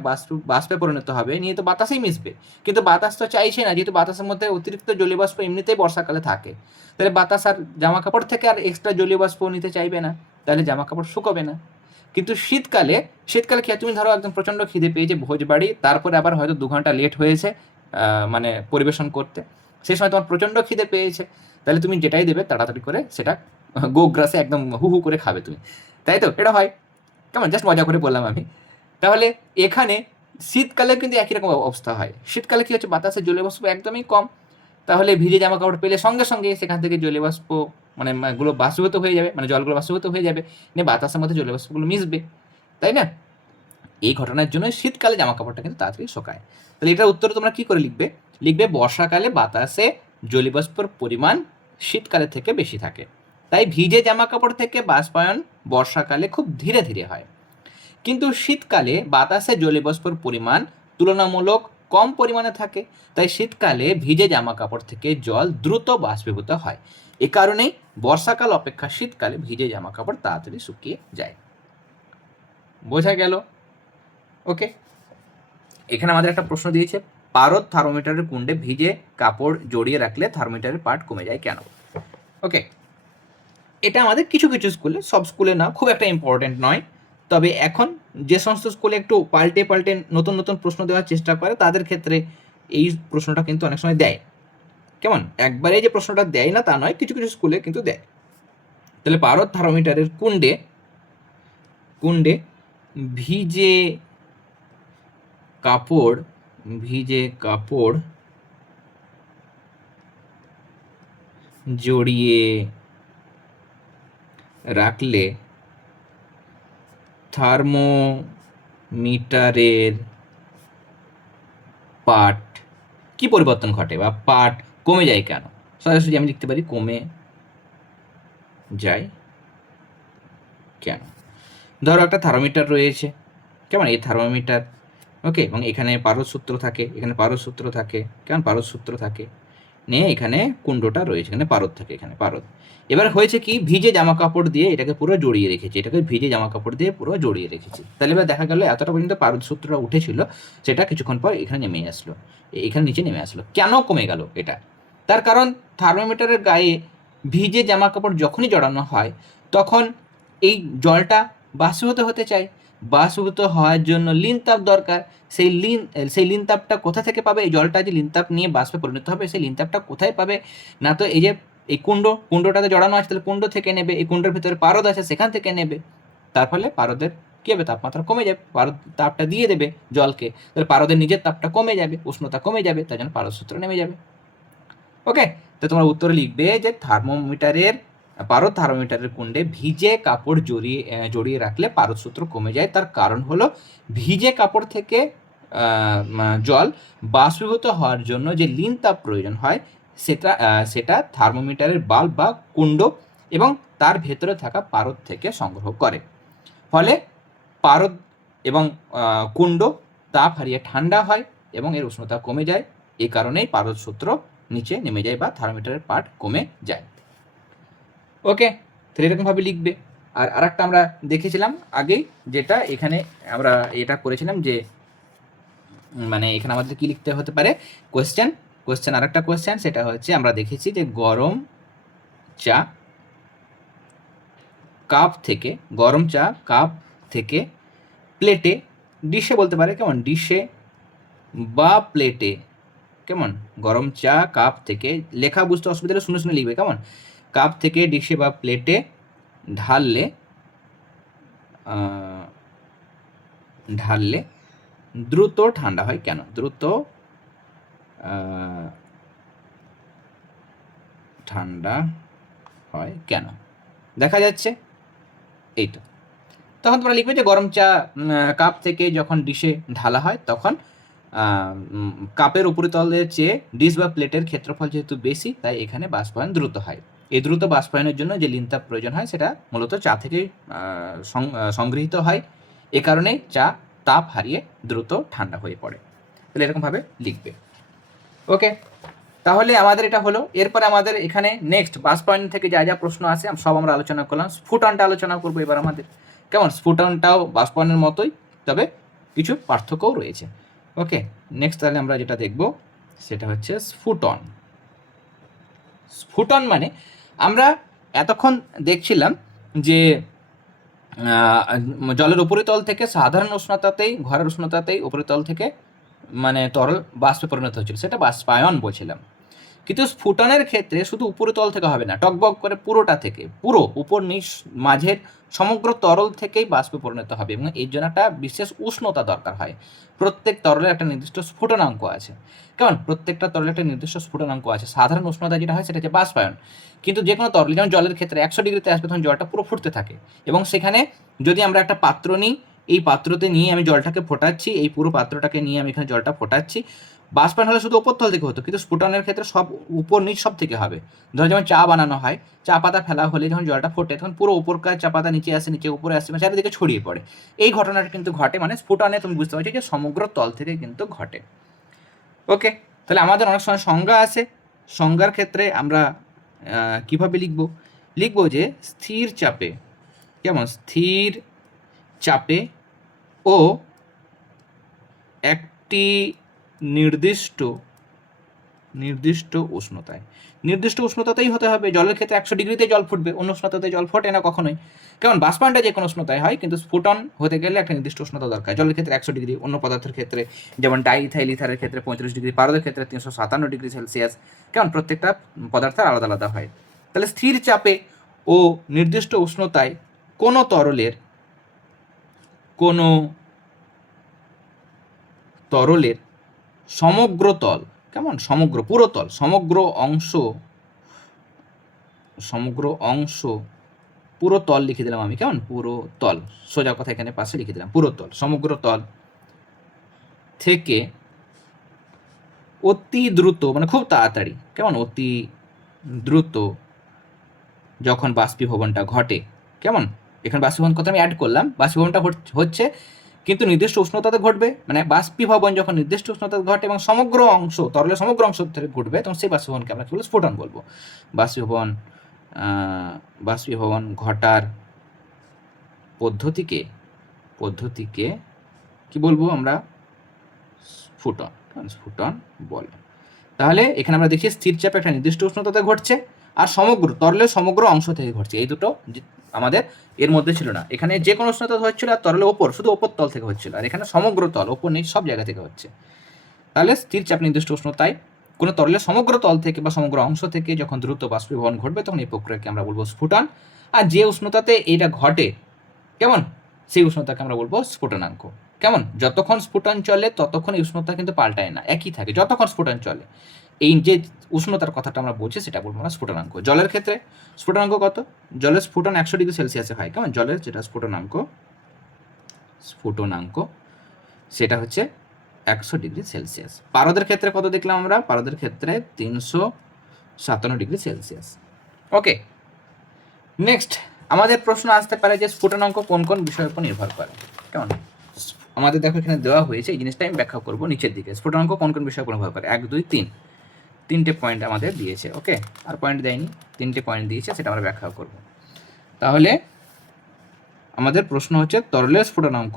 বাষ্পে পরিণত হবে, নিয়ে তো বাতাসেই মিশবে। কিন্তু বাতাস তো চাইছে না, যেহেতু বাতাসের মধ্যে অতিরিক্ত জলীয়বাষ্প এমনিতেই বর্ষাকালে থাকে। তাহলে বাতাস আর জামা কাপড় থেকে আর এক্সট্রা জলীয়বাষ্প নিতে চাইবে না, তাহলে জামা কাপড় শুকোবে না। কিন্তু শীতকালে কি হয়, তুমি ধরো একদম প্রচণ্ড খিদে পেয়েছে, ভোজবাড়ি, তারপরে আবার হয়তো 2 ঘন্টা লেট হয়েছে মানে পরিবেশন করতে, সেই সময় তোমার প্রচণ্ড খিদে পেয়েছে, তাহলে তুমি যেটাই দেবে তাড়াতাড়ি করে সেটা গোগ্রাসে একদম হু হু করে খাবে তুমি, তাই তো? এটা হয়, কেমন, জাস্ট মজা করে বললাম আমি। তাহলে এখানে শীতকালে কিন্তু একই রকম অবস্থা হয়। শীতকালে কি হচ্ছে, বাতাসের জলীয়বাষ্প একদমই কম, তাহলে ভিজে জামা কাপড় পেলে সঙ্গে সঙ্গে সেখান থেকে জলীয়বাষ্প মানে গুলো বাষ্পীভূত হয়ে যাবে, মানে জলগুলো বাষ্পীভূত হয়ে যাবে, নিয়ে বাতাসের মধ্যে জলীয়বাষ্পগুলো মিশবে, তাই না? এই ঘটনার জন্য শীতকালে জামা কাপড়টা কিন্তু তাড়াতাড়ি শুকায়। তাহলে এটার উত্তর তোমরা কি করে লিখবে বর্ষাকালে বাতাসে জলীয়বাষ্পের পরিমাণ শীতকালে থেকে বেশি থাকে, তাই ভিজে জামা কাপড় থেকে বাষ্পায়ন বর্ষাকালে খুব ধীরে ধীরে হয়। কিন্তু শীতকালে বাতাসে জলীয়বাষ্পের পরিমাণ তুলনামূলক কম পরিমাণে থাকে, তাই শীতকালে ভিজে জামা কাপড় থেকে জল দ্রুত বাষ্পীভূত হয়। এ কারণেই বর্ষাকাল অপেক্ষা শীতকালে ভিজে জামা কাপড় তাড়াতাড়ি শুকিয়ে যায়। বোঝা গেল? ওকে, এখানে আমাদের একটা প্রশ্ন দিয়েছে, পারদ থার্মোমিটারের কুণ্ডে ভিজে কাপড় জড়িয়ে রাখলে থার্মোমিটারের পাঠ কমে যায় কেন? ওকে, এটা আমাদের কিছু কিছু স্কুলে, সব স্কুলে না, খুব একটা ইম্পর্টেন্ট নয়। তবে এখন যে সমস্ত স্কুলে একটু পাল্টে পাল্টে নতুন নতুন প্রশ্ন দেওয়ার চেষ্টা করে তাদের ক্ষেত্রে এই প্রশ্নটা কিন্তু অনেক সময় দেয়। কেমন, একবারে যে প্রশ্নটা দেয় না তা নয়, কিছু কিছু স্কুলে কিন্তু দেয়। তাহলে পারদ থার্মোমিটারের কুণ্ডে কুণ্ডে ভিজে কাপড় জড়িয়ে রাখলে থার্মোমিটারের পাঠ কি পরিবর্তন ঘটে বা পাঠ কমে যায় কেন? সরাসরি আমি লিখতে পারি কমে যায় কেন। ধরো একটা থার্মোমিটার রয়েছে, কেমন, এই থার্মোমিটার, ওকে, এবং এখানে পারদ সূত্র থাকে, এখানে পারদ সূত্র থাকে, কেমন, পারদ সূত্র থাকে, নিয়ে এখানে কুণ্ডটা রয়েছে, এখানে পারদ থাকে, এখানে পারদ। এবার হয়েছে কি, ভিজে জামা কাপড় দিয়ে এটাকে পুরো জড়িয়ে রেখেছি, এটাকে ভিজে জামা কাপড় দিয়ে পুরো জড়িয়ে রেখেছি। তাহলে এবার দেখা গেল এতটা পর্যন্ত পারদ সূত্রটা উঠেছিল, সেটা কিছুক্ষণ পর এখানে নেমে আসলো, এখানে নিচে নেমে আসলো। কেন কমে গেল এটা? তার কারণ থার্মোমিটারের গায়ে ভিজে জামা কাপড় যখনই জড়ানো হয় তখন এই জলটা বাষ্পীভূত হতে চায়, বাষ্পীভূত হওয়ার জন্য লিন তাপ দরকার। সেই লিন তাপটা কোথা থেকে পাবে? এই জলটা যে লিন তাপ নিয়ে বাষ্পে পরিণত হবে, সেই লিন তাপটা কোথায় পাবে? না তো এই যে এই কুণ্ডটাতে জড়ানো আছে, তাহলে কুণ্ড থেকে নেবে, এই কুণ্ডের ভিতরে পারদ আছে সেখান থেকে নেবে। তার ফলে পারদের কি হবে, তাপমাত্রা কমে যাবে, পারদ তাপটা দিয়ে দেবে জলকে, তাহলে পারদের নিজের তাপটা কমে যাবে, উষ্ণতা কমে যাবে, তার জন্য পারদ সূত্র নেমে যাবে। ওকে, তো তোমরা উত্তরে লিখবে যে পারদ থার্মোমিটারের কুণ্ডে ভিজে কাপড় জড়িয়ে রাখলে পারদ সূত্র কমে যায়। তার কারণ হলো ভিজে কাপড় থেকে জল বাষ্পীভূত হওয়ার জন্য যে লিন তাপ প্রয়োজন হয় সেটা থার্মোমিটারের বাল্ব বা কুণ্ড এবং তার ভেতরে থাকা পারদ থেকে সংগ্রহ করে। ফলে পারদ এবং কুণ্ড তাপ হারিয়ে ঠান্ডা হয় এবং এর উষ্ণতা কমে যায়। এই কারণেই পারদ সূত্র নিচে নেমে যায় বা থার্মোমিটারের পাঠ কমে যায়। ওকে, তাহলে এরকমভাবে লিখবে। আর আরেকটা আমরা দেখেছিলাম আগেই, যেটা এখানে আমরা এটা করেছিলাম যে মানে এখানে আমাদের কি লিখতে হতে পারে, কোয়েশ্চেন আরেকটা কোয়েশ্চেন, সেটা হচ্ছে আমরা দেখেছি যে গরম চা কাপ থেকে প্লেটে, ডিশে বলতে পারে, কেমন, ডিশে বা প্লেটে, কেমন, গরম চা কাপ থেকে, লেখা বুঝতে অসুবিধা হলে শুনে শুনে লিখবে, কেমন, কাপ থেকে ডিশে বা প্লেটে ঢাললে দ্রুত ঠান্ডা হয় কেন? দ্রুত ঠান্ডা হয় কেন? দেখা যাচ্ছে এইটা। তখন তোমরা লিখবে যে গরম চা কাপ থেকে যখন ডিশে ঢালা হয় তখন কাপের উপরিতলের চেয়ে ডিশ বা প্লেটের ক্ষেত্রফল যেহেতু বেশি, তাই এখানে বাষ্পায়ন দ্রুত হয়। এই দ্রুত বাষ্পায়নের জন্য যে লিন তাপ প্রয়োজন হয় সেটা মূলত চা থেকেই সংগৃহীত হয়। এ কারণে চা তাপ হারিয়ে দ্রুত ঠান্ডা হয়ে পড়ে। তাহলে এরকমভাবে লিখবে। ওকে, তাহলে আমাদের এটা হলো। এরপরে আমাদের এখানে নেক্সট বাষ্পায়ন থেকে যা যা প্রশ্ন আছে সব আমরা আলোচনা করলাম। স্ফুটনটা আলোচনা করবো এবার আমাদের, কেমন, স্ফুটনটাও বাষ্পায়নের মতোই, তবে কিছু পার্থক্যও রয়েছে। ওকে, নেক্সট তাহলে আমরা যেটা দেখব সেটা হচ্ছে স্ফুটন। স্ফুটন মানে আমরা এতক্ষণ দেখছিলাম যে জলের উপরিতল থেকে সাধারণ উষ্ণতাতেই, ঘরের উষ্ণতাতেই উপরিতল থেকে মানে তরল বাষ্পে পরিণত হচ্ছিল, সেটা বাষ্পায়ন বলছিলাম। কিন্তু স্ফুটনের ক্ষেত্রে শুধু উপরিতল থেকে হবে না, টকবক করে পুরোটা থেকে, পুরো উপর নিচ মাঝের সমগ্র তরল থেকেই বাষ্পে পরিণত হবে এবং এর জন্য একটা বিশেষ উষ্ণতা দরকার হয়। প্রত্যেক তরলের একটা নির্দিষ্ট স্ফুটনাঙ্ক আছে, কেমন, প্রত্যেকটা তরলের একটা নির্দিষ্ট স্ফুটনাঙ্ক আছে। সাধারণ উষ্ণতা যেটা হয় সেটা হচ্ছে বাষ্পায়ন। কিন্তু যে কোনো তরল, যেমন জলের ক্ষেত্রে 100 ডিগ্রিতে আসবে তখন জলটা পুরো ফুটতে থাকে, এবং সেখানে যদি আমরা একটা পাত্র নিই, এই পাত্রতে নিয়ে আমি জলটাকে ফোটাচ্ছি, এই পুরো পাত্রটাকে নিয়ে আমি এখানে জলটা ফোটাচ্ছি। বাষ্পায়ন হলে শুধু উপর তল থেকে হতো, কিন্তু স্ফুটনের ক্ষেত্রে সব উপর নিচ সব থেকে হবে। ধরো যেমন চা বানানো হয়, চা পাতা ফেলা হলে যখন জলটা ফোটে তখন পুরো উপরকার চা পাতা নিচে আসে, নিচে উপরে আসে, চারিদিকে ছড়িয়ে পড়ে। এই ঘটনাটা কিন্তু ঘটে, মানে স্ফুটনে তুমি বুঝতে পারছো যে সমগ্র তল থেকে কিন্তু ঘটে। ওকে, তাহলে আমাদের অনেক সময় সংজ্ঞা আছে। সংজ্ঞার ক্ষেত্রে আমরা কিভাবে লিখব যে স্থির চাপে, কেমন, স্থির চাপে ও একটি নির্দিষ্ট উষ্ণতায়, নির্দিষ্ট উষ্ণতাতেই হতে হবে। জলের ক্ষেত্রে 100 ডিগ্রিতে জল ফুটবে, অন্য উষ্ণতাতে জল ফোটে না কখনোই। কারণ বাষ্পায়নটা যে কোনো উষ্ণতায় হয়, কিন্তু স্ফুটন হতে গেলে একটা নির্দিষ্ট উষ্ণতা দরকার। জলের ক্ষেত্রে 100 ডিগ্রি, অন্য পদার্থের ক্ষেত্রে যেমন ডাইইথাইল ইথারের ক্ষেত্রে 35 ডিগ্রি, পারদের ক্ষেত্রে 357 ডিগ্রি সেলসিয়াস। কেমন প্রত্যেকটা পদার্থের আলাদা আলাদা হয়। তাহলে স্থির চাপে ও নির্দিষ্ট উষ্ণতায় কোনো তরলের সমগ্র তল, কেমন সমগ্র পুরো তল, সমগ্র অংশ পুরো তল লিখে দিলাম আমি, কেমন পুরো তল, সোজা কথা এখানে পাশে লিখে দিলাম পুরো তল, সমগ্র তল থেকে অতি দ্রুত, মানে খুব তাড়াতাড়ি, কেমন অতি দ্রুত যখন বাষ্পীভবনটা ঘটে, কেমন এখানে বাষ্পীভবন কথা আমি অ্যাড করলাম, বাষ্পীভবনটা হচ্ছে কিন্তু নির্দিষ্ট উষ্ণতাতে ঘটবে, মানে বাষ্পীভবন যখন নির্দিষ্ট উষ্ণতাতে ঘটে এবং সমগ্র অংশ, তরলের সমগ্র অংশ থেকে ঘটবে, তখন সেই বাষ্পীভবনকে আমরা কি বলবো, স্ফুটন বলবো। বাষ্পীভবন ঘটার পদ্ধতিকে কি বলবো আমরা, স্ফুটন বলে। তাহলে এখানে আমরা দেখি স্থির চাপে একটা নির্দিষ্ট উষ্ণতাতে ঘটছে, আর তরলের সমগ্র অংশ থেকে ঘটছে। এই দুটো আমাদের এর মধ্যে ছিল না। এখানে যে কোনো উষ্ণতা হচ্ছিল, আর তরলের শুধু ওপর তল থেকে হচ্ছিল, আর এখানে সমগ্র তল, ওপর নিচ সব জায়গা থেকে হচ্ছে। তাহলে স্থির চাপ নির্দিষ্ট উষ্ণতায় কোনো তরলের সমগ্র তল থেকে বা সমগ্র অংশ থেকে যখন দ্রুত বাষ্পীভবন ঘটবে, তখন এই প্রক্রিয়াকে আমরা বলবো স্ফুটন। আর যে উষ্ণতাতে এটা ঘটে, কেমন সেই উষ্ণতাকে আমরা বলবো স্ফুটনাঙ্ক। কেমন যতক্ষণ স্ফুটন চলে ততক্ষণ এই উষ্ণতা কিন্তু পাল্টায় না, একই থাকে যতক্ষণ স্ফুটন চলে। এই যে উষ্ণতার কথাটা আমরা বলছি, সেটা বলবো আমরা স্ফুটনাঙ্ক। জলের ক্ষেত্রে স্ফুটনাঙ্ক কত, জলের স্ফুটন 100 ডিগ্রি সেলসিয়াসে হয়, কেমন জলের যেটা স্ফুটনাঙ্ক সেটা হচ্ছে 100 ডিগ্রি সেলসিয়াস। পারদের ক্ষেত্রে কত দেখলাম আমরা, পারদের ক্ষেত্রে 357 ডিগ্রি সেলসিয়াস। ওকে, নেক্সট আমাদের প্রশ্ন আসতে পারে যে স্ফুটনাঙ্ক কোন কোন বিষয়ের উপর নির্ভর করে। কেমন আমাদের দেখো এখানে দেওয়া হয়েছে, এই জিনিসটা আমি ব্যাখ্যা করবো নিচের দিকে। স্ফুটনাঙ্ক কোন কোন বিষয়ের উপর নির্ভর করে, 1 2 3 তিনটে পয়েন্ট আমাদের দিয়েছে। ওকে, আর পয়েন্ট দেয়নি, তিনটে পয়েন্ট দিয়েছে, সেটা আমরা ব্যাখ্যা করব। তাহলে আমাদের প্রশ্ন হচ্ছে তরলের স্ফুটনাঙ্ক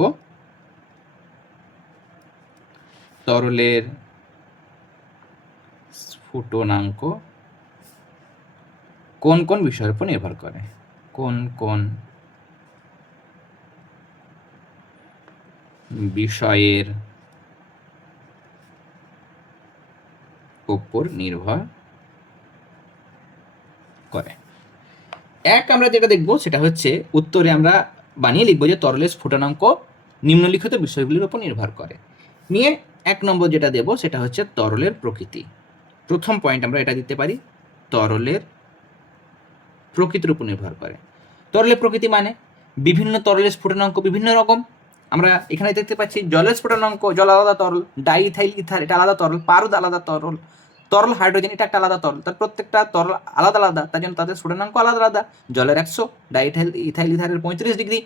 কোন কোন বিষয়ের উপর নির্ভর করে, কোন কোন বিষয়ের উপর নির্ভর করে। আমরা যেটা দেখবো সেটা হচ্ছে, উত্তরে আমরা বানিয়ে লিখবো যে তরলের স্ফুটনাঙ্ক নিম্নলিখিত বিষয়গুলির উপর নির্ভর করে। নিয়ে 1 নম্বর যেটা দেব সেটা হচ্ছে তরলের প্রকৃতি। প্রথম পয়েন্ট আমরা এটা দিতে পারি, তরলের প্রকৃতির উপর নির্ভর করে। তরলের প্রকৃতি মানে বিভিন্ন তরলের স্ফুটনাঙ্ক বিভিন্ন রকম। আমরা এখানে দেখতে পাচ্ছি জলের স্ফুটনাঙ্ক, জল আলাদা তরল, ডাইইথাইল ইথার এটা আলাদা তরল, পারদ আলাদা তরল হাইড্রোজেন এটা একটা আলাদা তরল। তার প্রত্যেকটা তরল আলাদা আলাদা, তার জন্য তাদের স্ফুটনাঙ্ক আলাদা আলাদা। জলের 100, ইথাইল ইথারের 35 ডিগ্রি,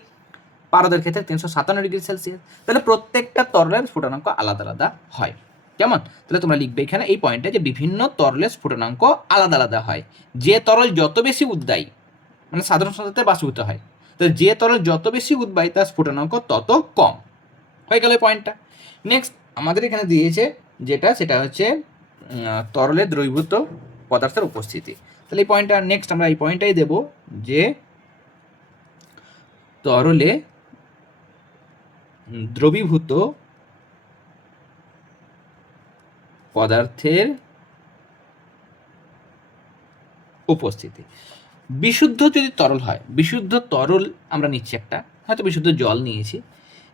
পারদের ক্ষেত্রে 357 ডিগ্রি সেলসিয়াস। তাহলে প্রত্যেকটা তরলের স্ফুটনাঙ্ক আলাদা আলাদা হয়। কেমন, তাহলে তোমরা লিখবে এখানে এই পয়েন্টে যে বিভিন্ন তরলের স্ফুটনাঙ্ক আলাদা আলাদা হয়। যে তরল যত বেশি উদ্বায়ী, মানে সাধারণ অবস্থাতে বাষ্পীভূত হয়, তো যে তরল যত বেশি উদ্বায়ী তার স্ফুটনাঙ্ক তত কম। হয়ে গেল পয়েন্টটা। নেক্সট আমাদের এখানে দিয়েছে যেটা, সেটা হচ্ছে তরলে দ্রবীভূত পদার্থের উপস্থিতি। তাহলে এই পয়েন্টটা নেক্সট আমরা এই পয়েন্টটাই দেব যে তরলে দ্রবীভূত পদার্থের উপস্থিতি। বিশুদ্ধ যদি তরল হয়, বিশুদ্ধ তরল আমরা নিচ্ছি একটা, হয়তো বিশুদ্ধ জল নিয়েছি,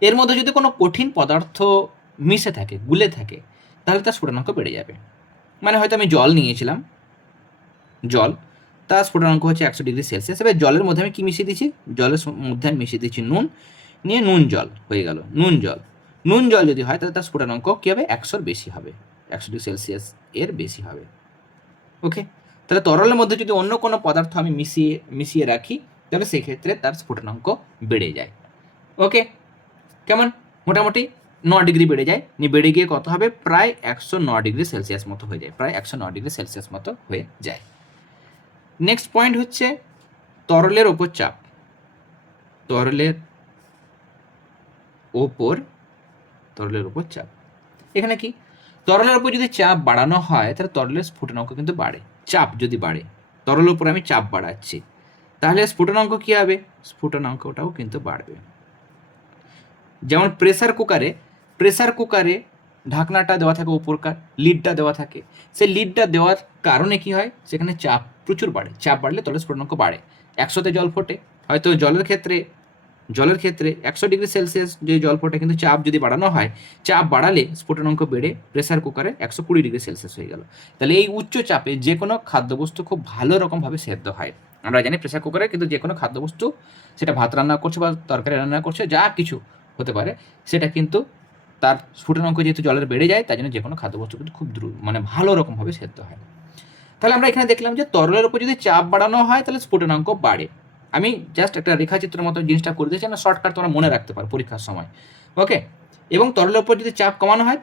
এর মধ্যে যদি কোনো কঠিন পদার্থ মিশে থাকে, গুলে থাকে, তাহলে তার স্ফুটনাঙ্ক বেড়ে যাবে। মানে হয়তো আমি জল নিয়েছিলাম, জল, তার স্ফুটনাঙ্ক হচ্ছে 100 ডিগ্রি সেলসিয়াস। এবার জলের মধ্যে আমি কি মিশিয়ে দিচ্ছি, জলের মধ্যে আমি মিশিয়ে দিচ্ছি নুন, নিয়ে নুন জল হয়ে গেল নুন জল যদি হয় তাহলে তার স্ফুটনাঙ্ক কী হবে, 100-র বেশি হবে, 100 ডিগ্রি সেলসিয়াস এর বেশি হবে। ওকে, তাহলে তরলের মধ্যে যদি অন্য কোনো পদার্থ আমি মিশিয়ে রাখি, তাহলে সেক্ষেত্রে তার স্ফুটনাঙ্ক বেড়ে যায়। ওকে, কেমন মোটামুটি 9 ডিগ্রি বেড়ে যায়, বেড়ে গিয়ে কত হবে, প্রায় 109 ডিগ্রি সেলসিয়াস মতো হয়ে যায়, প্রায় 109 ডিগ্রি সেলসিয়াস মতো হয়ে যায়। নেক্সট পয়েন্ট হচ্ছে তরলের ওপর চাপ। তরলের ওপর তরলের উপর চাপ। এখানে কি তরলের উপর যদি চাপ বাড়ানো হয় তাহলে তরলের স্ফুটনাঙ্ক কিন্তু বাড়ে। চাপ যদি বাড়ে, তরলের উপর আমি চাপ বাড়াচ্ছি, তাহলে স্ফুটনাঙ্ক কি হবে? স্ফুটনাঙ্কটাও কিন্তু বাড়বে। যেমন প্রেসার কুকারে ঢাকনাটা দেওয়া থাকে, উপরকার লিডটা দেওয়া থাকে। সেই লিডটা দেওয়ার কারণে কি হয়, সেখানে চাপ প্রচুর বাড়ে। চাপ বাড়লে তরলের স্ফুটনাঙ্ক বাড়ে। 100-তে জল ফোটে, হয়তো জলের ক্ষেত্রে 100 ডিগ্রি সেলসিয়াস যে জল ফোটে, কিন্তু চাপ যদি বাড়ানো হয়, চাপ বাড়ালে স্ফুটনাঙ্ক বেড়ে প্রেসার কুকারে 120 ডিগ্রি সেলসিয়াস হয়ে গেল। তাহলে এই উচ্চ চাপে যে কোনো খাদ্যবস্তু খুব ভালো রকমভাবে সেদ্ধ হয়। আমরা জানি প্রেসার কুকারে কিন্তু যে কোনো খাদ্যবস্তু, সেটা ভাত রান্না করছে বা তরকারি রান্না করছে, যা কিছু হতে পারে, সেটা কিন্তু তার স্ফুটনাঙ্ক যেহেতু জলের বেড়ে যায়, তাই জন্য যে কোনো খাদ্যবস্তু কিন্তু খুব দ্রুত মানে ভালো রকমভাবে সেদ্ধ হয়। তাহলে আমরা এখানে দেখলাম যে তরলের উপর যদি চাপ বাড়ানো হয় তাহলে স্ফুটনাঙ্ক বাড়ে। আমি জাস্ট একটা রেখাচিত্রের মতো জিনিসটা করে দিয়েছি, আমরা শর্টকাট তোমরা মনে রাখতে পারো পরীক্ষার সময়। ওকে, এবং তরলের উপর যদি চাপ কমানো হয়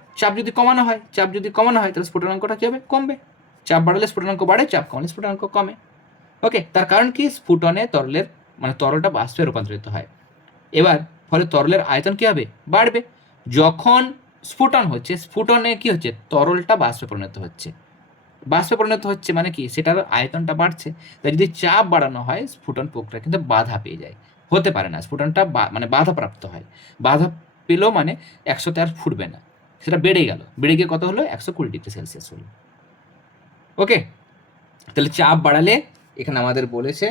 তাহলে স্ফুটনাঙ্কটা কী হবে? কমবে। চাপ বাড়ালে স্ফুটনাঙ্ক বাড়ে, চাপ কমালে স্ফুটনাঙ্ক কমে। ওকে, তার কারণ কি? স্ফুটনে তরলের মানে তরলটা বাষ্পে রূপান্তরিত হয়। এবার ফলে তরলের আয়তন কী হবে? বাড়বে। যখন স্ফুটন হচ্ছে, স্ফুটনে কি হচ্ছে? তরলটা বাষ্পে পরিণত হচ্ছে মানে কি? সেটার আয়তনটা বাড়ছে। তাই যদি চাপ বাড়ানো হয়, স্ফুটন প্রক্রিয়া কিন্তু বাধা পেয়ে যায়, হতে পারে না। স্ফুটনটা মানে বাধাপ্রাপ্ত হয়। বাধা পেলেও মানে 100-তে আর ফুটবে না, সেটা বেড়ে গিয়ে কত হলো? 120 ডিগ্রি সেলসিয়াস হলো। ওকে, তাহলে চাপ বাড়ালে এখানে আমাদের বলেছে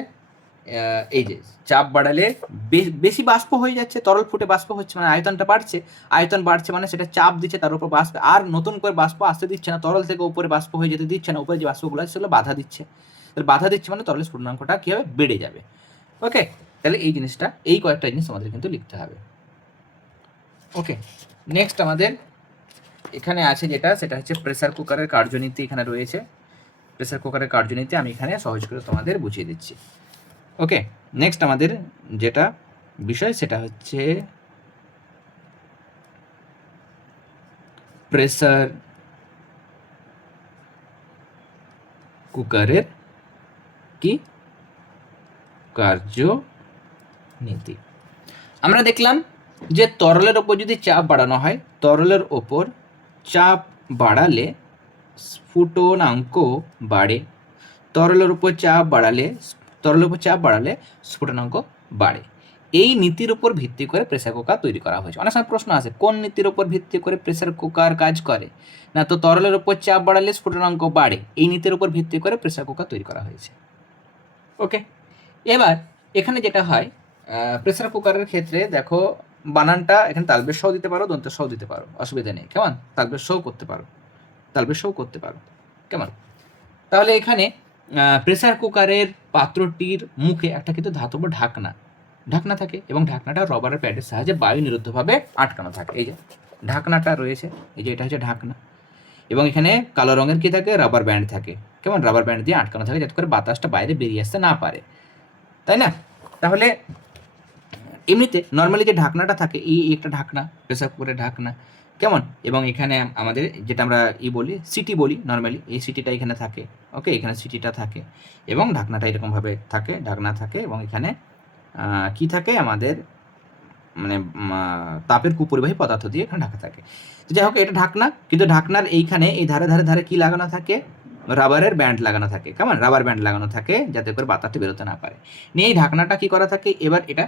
এই যে চাপ বাড়ালে বেশি বাষ্প হয়ে যাচ্ছে, তরল ফুটে বাষ্প হচ্ছে, মানে আয়তনটা বাড়ছে। আয়তন বাড়ছে মানে সেটা চাপ দিচ্ছে, তার উপর বাষ্প আর নতুন করে বাষ্প আসতে দিচ্ছে না, তরল থেকে উপরে বাষ্প হয়ে যেতে দিচ্ছে না। উপরে যে বাষ্পগুলো আছে সেগুলো বাধা দিচ্ছে। তাহলে বাধা দিচ্ছে মানে তরলের স্ফুটনাঙ্কটা কী হবে? বেড়ে যাবে। ওকে, তাহলে এই জিনিসটা, এই কয়েকটা জিনিস আমাদের কিন্তু লিখতে হবে। ওকে, নেক্সট আমাদের এখানে আছে যেটা, সেটা হচ্ছে প্রেসার কুকারের কার্যনীতি। এখানে রয়েছে প্রেসার কুকারের কার্যনীতি, আমি এখানে সহজ করে তোমাদের বুঝিয়ে দিচ্ছি। ওকে, নেক্সট আমাদের যেটা বিষয় সেটা হচ্ছে প্রেসার কুকারের কি কার্যনীতি। আমরা দেখলাম যে তরলের ওপর যদি চাপ বাড়ানো হয়, তরলের ওপর চাপ বাড়ালে স্ফুটনাঙ্ক বাড়ে। তরলের উপর চাপ বাড়ালে স্ফুটনাঙ্ক বাড়ে। এই নীতির উপর ভিত্তি করে প্রেসার কুকার তৈরি করা হয়েছে। অনেক সময় প্রশ্ন আসে, কোন নীতির উপর ভিত্তি করে প্রেসার কুকার কাজ করে? না, তো তরলের উপর চাপ বাড়ালে স্ফুটনাঙ্ক বাড়ে, এই নীতির উপর ভিত্তি করে প্রেসার কুকার তৈরি করা হয়েছে। ওকে, এবার এখানে যেটা হয়, প্রেসার কুকারের ক্ষেত্রে দেখো, বানানটা এখানে তালবের সহ দিতে পারো, দন্তের সহ দিতে পারো, অসুবিধা নেই। কেমন? তালবের সহ করতে পারো। কেমন? তাহলে এখানে প্রেসার কুকারের পাত্রটির মুখে একটা কিন্তু ধাতব ঢাকনা থাকে, এবং ঢাকনাটা রবারের প্যাডের সাহায্যে বায়ু নিরুদ্ধভাবে আটকানো থাকে। এই যে ঢাকনাটা রয়েছে, এই যে এটা হচ্ছে ঢাকনা, এবং এখানে কালো রঙের কি থাকে? রাবার ব্যান্ড থাকে। কেমন? রাবার ব্যান্ড দিয়ে আটকানো থাকে, যাতে করে বাতাসটা বাইরে বেরিয়ে আসতে না পারে, তাই না? তাহলে এমনিতে নর্মালি যে ঢাকনাটা থাকে, এই একটা ঢাকনা, প্রেসার কুকারের ঢাকনা। কেমন? এবং এখানে আমাদের যেটা আমরা বলি, সিটি বলি নর্মালি, এই সিটিটা এখানে থাকে। ওকে, এখানে সিটিটা থাকে, এবং ঢাকনাটা এরকমভাবে থাকে, ঢাকনা থাকে, এবং এখানে কি থাকে আমাদের, মানে তাপের কুপরিবাহী পদার্থ দিয়ে এখানে ঢাকা থাকে। তো যাই হোক, এটা ঢাকনা, কিন্তু ঢাকনার এইখানে এই ধারে কি লাগানো থাকে? রাবারের ব্যান্ড লাগানো থাকে। কেমন? রাবার ব্যান্ড লাগানো থাকে, যাতে করে বাতাসটা বেরোতে না পারে। নিয়ে এই ঢাকনাটা কি করা থাকে? এবার এটা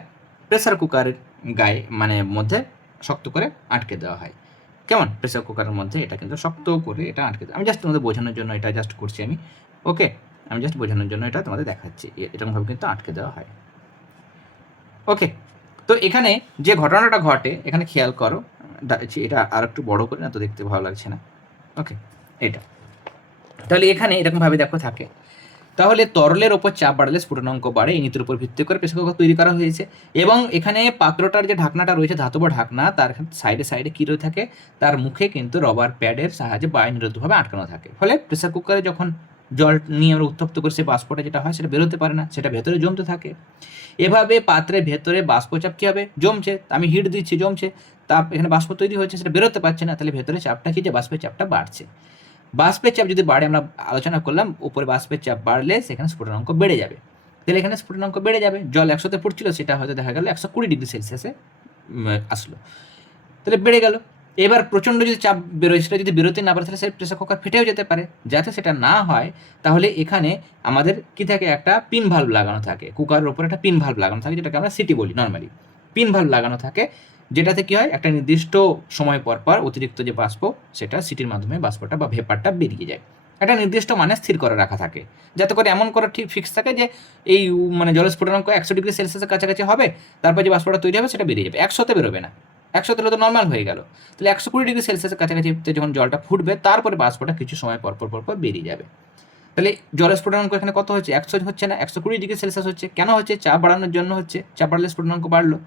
প্রেসার কুকারের গায়ে মানে মধ্যে শক্ত করে আটকে দেওয়া হয়। কেমন? প্রেসার কুকারের মধ্যে এটা কিন্তু শক্ত করে এটা আটকে দেওয়া। আমি জাস্ট তোমাদের বোঝানোর জন্য এটা জাস্ট করছি আমি। ওকে, আমি জাস্ট বোঝানোর জন্য এটা তোমাদের দেখাচ্ছি, এরকমভাবে কিন্তু আটকে দেওয়া হয়। ওকে, তো এখানে যে ঘটনাটা ঘটে, এখানে খেয়াল করো, এটা আর একটু বড় করে, না তো দেখতে ভালো লাগছে না। ওকে, এটা তাহলে এখানে এরকমভাবে দেখো থাকে। তাহলে তরলের ওপর চাপ বাড়ালে স্ফুটনাঙ্ক বাড়ে, এই নীতির উপর ভিত্তি করে প্রেসার কুকার তৈরি করা হয়েছে। এবং এখানে পাত্রটার যে ঢাকনাটা রয়েছে, ধাতব ঢাকনা, তার সাইডে কী রয়ে থাকে? তার মুখে কিন্তু রবার প্যাডের সাহায্যে বায়ু নিরুদ্ধভাবে আটকানো থাকে। ফলে প্রেসার কুকারে যখন জল নিয়ে আমরা উত্তপ্ত করে, সে বাষ্পটা যেটা হয় সেটা বেরোতে পারে না, সেটা ভেতরে জমতে থাকে। এভাবে পাত্রের ভেতরে বাষ্পচাপ কী হবে? জমছে, আমি হিট দিচ্ছি, জমছে, তাপ এখানে বাষ্প তৈরি হচ্ছে, সেটা বেরোতে পারছে না, তাহলে ভেতরে চাপটা কি? যে বাষ্পের চাপটা বাড়ছে। বাষ্পের চাপ যদি বাড়ে, আমরা আলোচনা করলাম উপরে বাষ্পের চাপ বাড়লে সেখানে স্ফুটনাঙ্ক বেড়ে যাবে। তাহলে এখানে স্ফুটনাঙ্ক বেড়ে যাবে। জল 100-তে ফুটছিল, সেটা হয়তো দেখা গেল 120 ডিগ্রি সেলসিয়াসে আসলো। তাহলে বেড়ে গেল। এবার প্রচণ্ড যদি চাপ বেরোয়, সেটা যদি বেরোতে না পারে তাহলে সেই প্রেসার কুকার ফেটেও যেতে পারে। যাতে সেটা না হয় তাহলে এখানে আমাদের কি থাকে, একটা পিন ভালভ লাগানো থাকে, কুকারের ওপরে একটা পিন ভালভ লাগানো থাকে, যেটাকে আমরা সিটি বলি নর্মালি। পিন ভালভ লাগানো থাকে, যেটাতে কি হয়, একটা নির্দিষ্ট সময় পর পর অতিরিক্ত যে বাষ্প, সেটা সিটির মাধ্যমে বাষ্পটা বা ভেপারটা বেরিয়ে যায়। একটা নির্দিষ্ট মানে স্থির করে রাখা থাকে, যাতে করে এমন করা ঠিক ফিক্স থাকে যে এই মানে জলস্ফুটনাঙ্ক 100°C কাছাকাছি হবে, তারপর যে বাষ্পটা তৈরি হবে সেটা বেরিয়ে যাবে। 100তে বেরোবে না, 100তে হলে তো নর্মাল হয়ে গেল। তাহলে 120°C কাছাকাছি যখন জলটা ফুটবে, তারপরে বাষ্পটা কিছু সময় পর পর বেরিয়ে যাবে। তাহলে জলের স্ফুটনাঙ্ক এখানে কত হচ্ছে, 100 হচ্ছে না, 120°C হচ্ছে। কেন হচ্ছে? চাপ বাড়ানোর জন্য হচ্ছে, চাপ বাড়লে স্ফুটনাঙ্ক বাড়লো।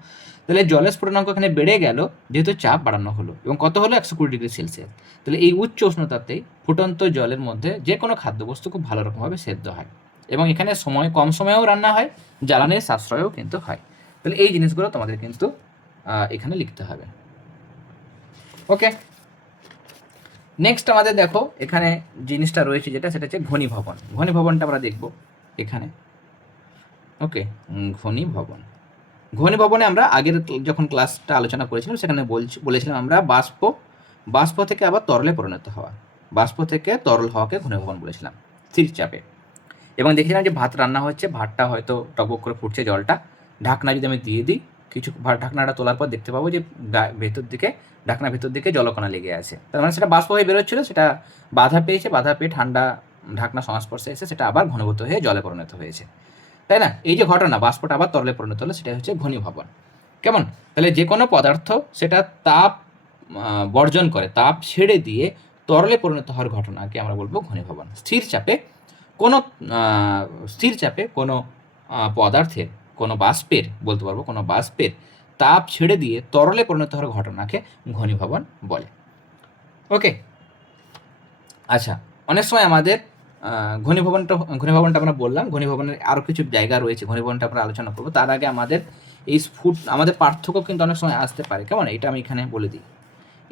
তাহলে জলের স্ফুটনাঙ্ক এখানে বেড়ে গেল, যেহেতু চাপ বাড়ানো হলো, এবং কত হলো, 120°C। তাহলে এই উচ্চ উষ্ণতাতেই ফুটন্ত জলের মধ্যে যে কোনো খাদ্যবস্তু খুব ভালো রকমভাবে সেদ্ধ হয়, এবং এখানে কম সময়েও রান্না হয়, জ্বালানির সাশ্রয়ও কিন্তু হয়। তাহলে এই জিনিসগুলো তোমাদের কিন্তু এখানে লিখতে হবে। ওকে, নেক্সট আমাদের দেখো এখানে জিনিসটা রয়েছে যেটা, সেটা হচ্ছে ঘনীভবন। ঘনীভবনটা আমরা দেখব এখানে। ওকে, ঘনীভবন। ঘনীভবনে আমরা আগের যখন ক্লাসটা আলোচনা করেছিলাম, সেখানে বলেছিলাম আমরা বাষ্প থেকে আবার তরলে পরিণত হওয়া, বাষ্প থেকে তরল হওয়াকে ঘনীভবন বলেছিলাম, স্থির চাপে। এবং দেখেছিলাম যে ভাত রান্না হচ্ছে, ভাতটা হয়তো টকবক করে ফুটছে জলটা, ঢাকনা যদি আমি দিয়ে দিই, কিছু ঢাকনাটা তোলার পর দেখতে পাবো যে ঢাকনা ভেতর দিকে জলকণা লেগে আছে। তার মানে সেটা বাষ্প হয়ে বেরোচ্ছিল, সেটা বাধা পেয়ে ঠান্ডা ঢাকনা সংস্পর্শে এসে সেটা আবার ঘনীভূত হয়ে জলে পরিণত হয়েছে, তাই না? এই যে ঘটনা, বাষ্পটা আবার তরলে পরিণত হলো, সেটা হচ্ছে ঘনীভবন। কেমন? তাহলে যে কোনো পদার্থ সেটা তাপ বর্জন করে, তাপ ছেড়ে দিয়ে তরলে পরিণত হওয়ার ঘটনাকে আমরা বলবো ঘনীভবন। স্থির চাপে কোনো পদার্থের, কোনো বাষ্পের বলতে পারবো, কোনো বাষ্পের তাপ ছেড়ে দিয়ে তরলে পরিণত হওয়ার ঘটনাকে ঘনীভবন বলে। ওকে, আচ্ছা, অনেক সময় আমাদের ঘনীভবনটা আমরা বললাম, ঘনীভবনের আরও কিছু জায়গা রয়েছে, ঘনীভবনটা আমরা আলোচনা করবো। তার আগে আমাদের আমাদের পার্থক্য কিন্তু অনেক সময় আসতে পারে। কেমন? এটা আমি এখানে বলে দিই।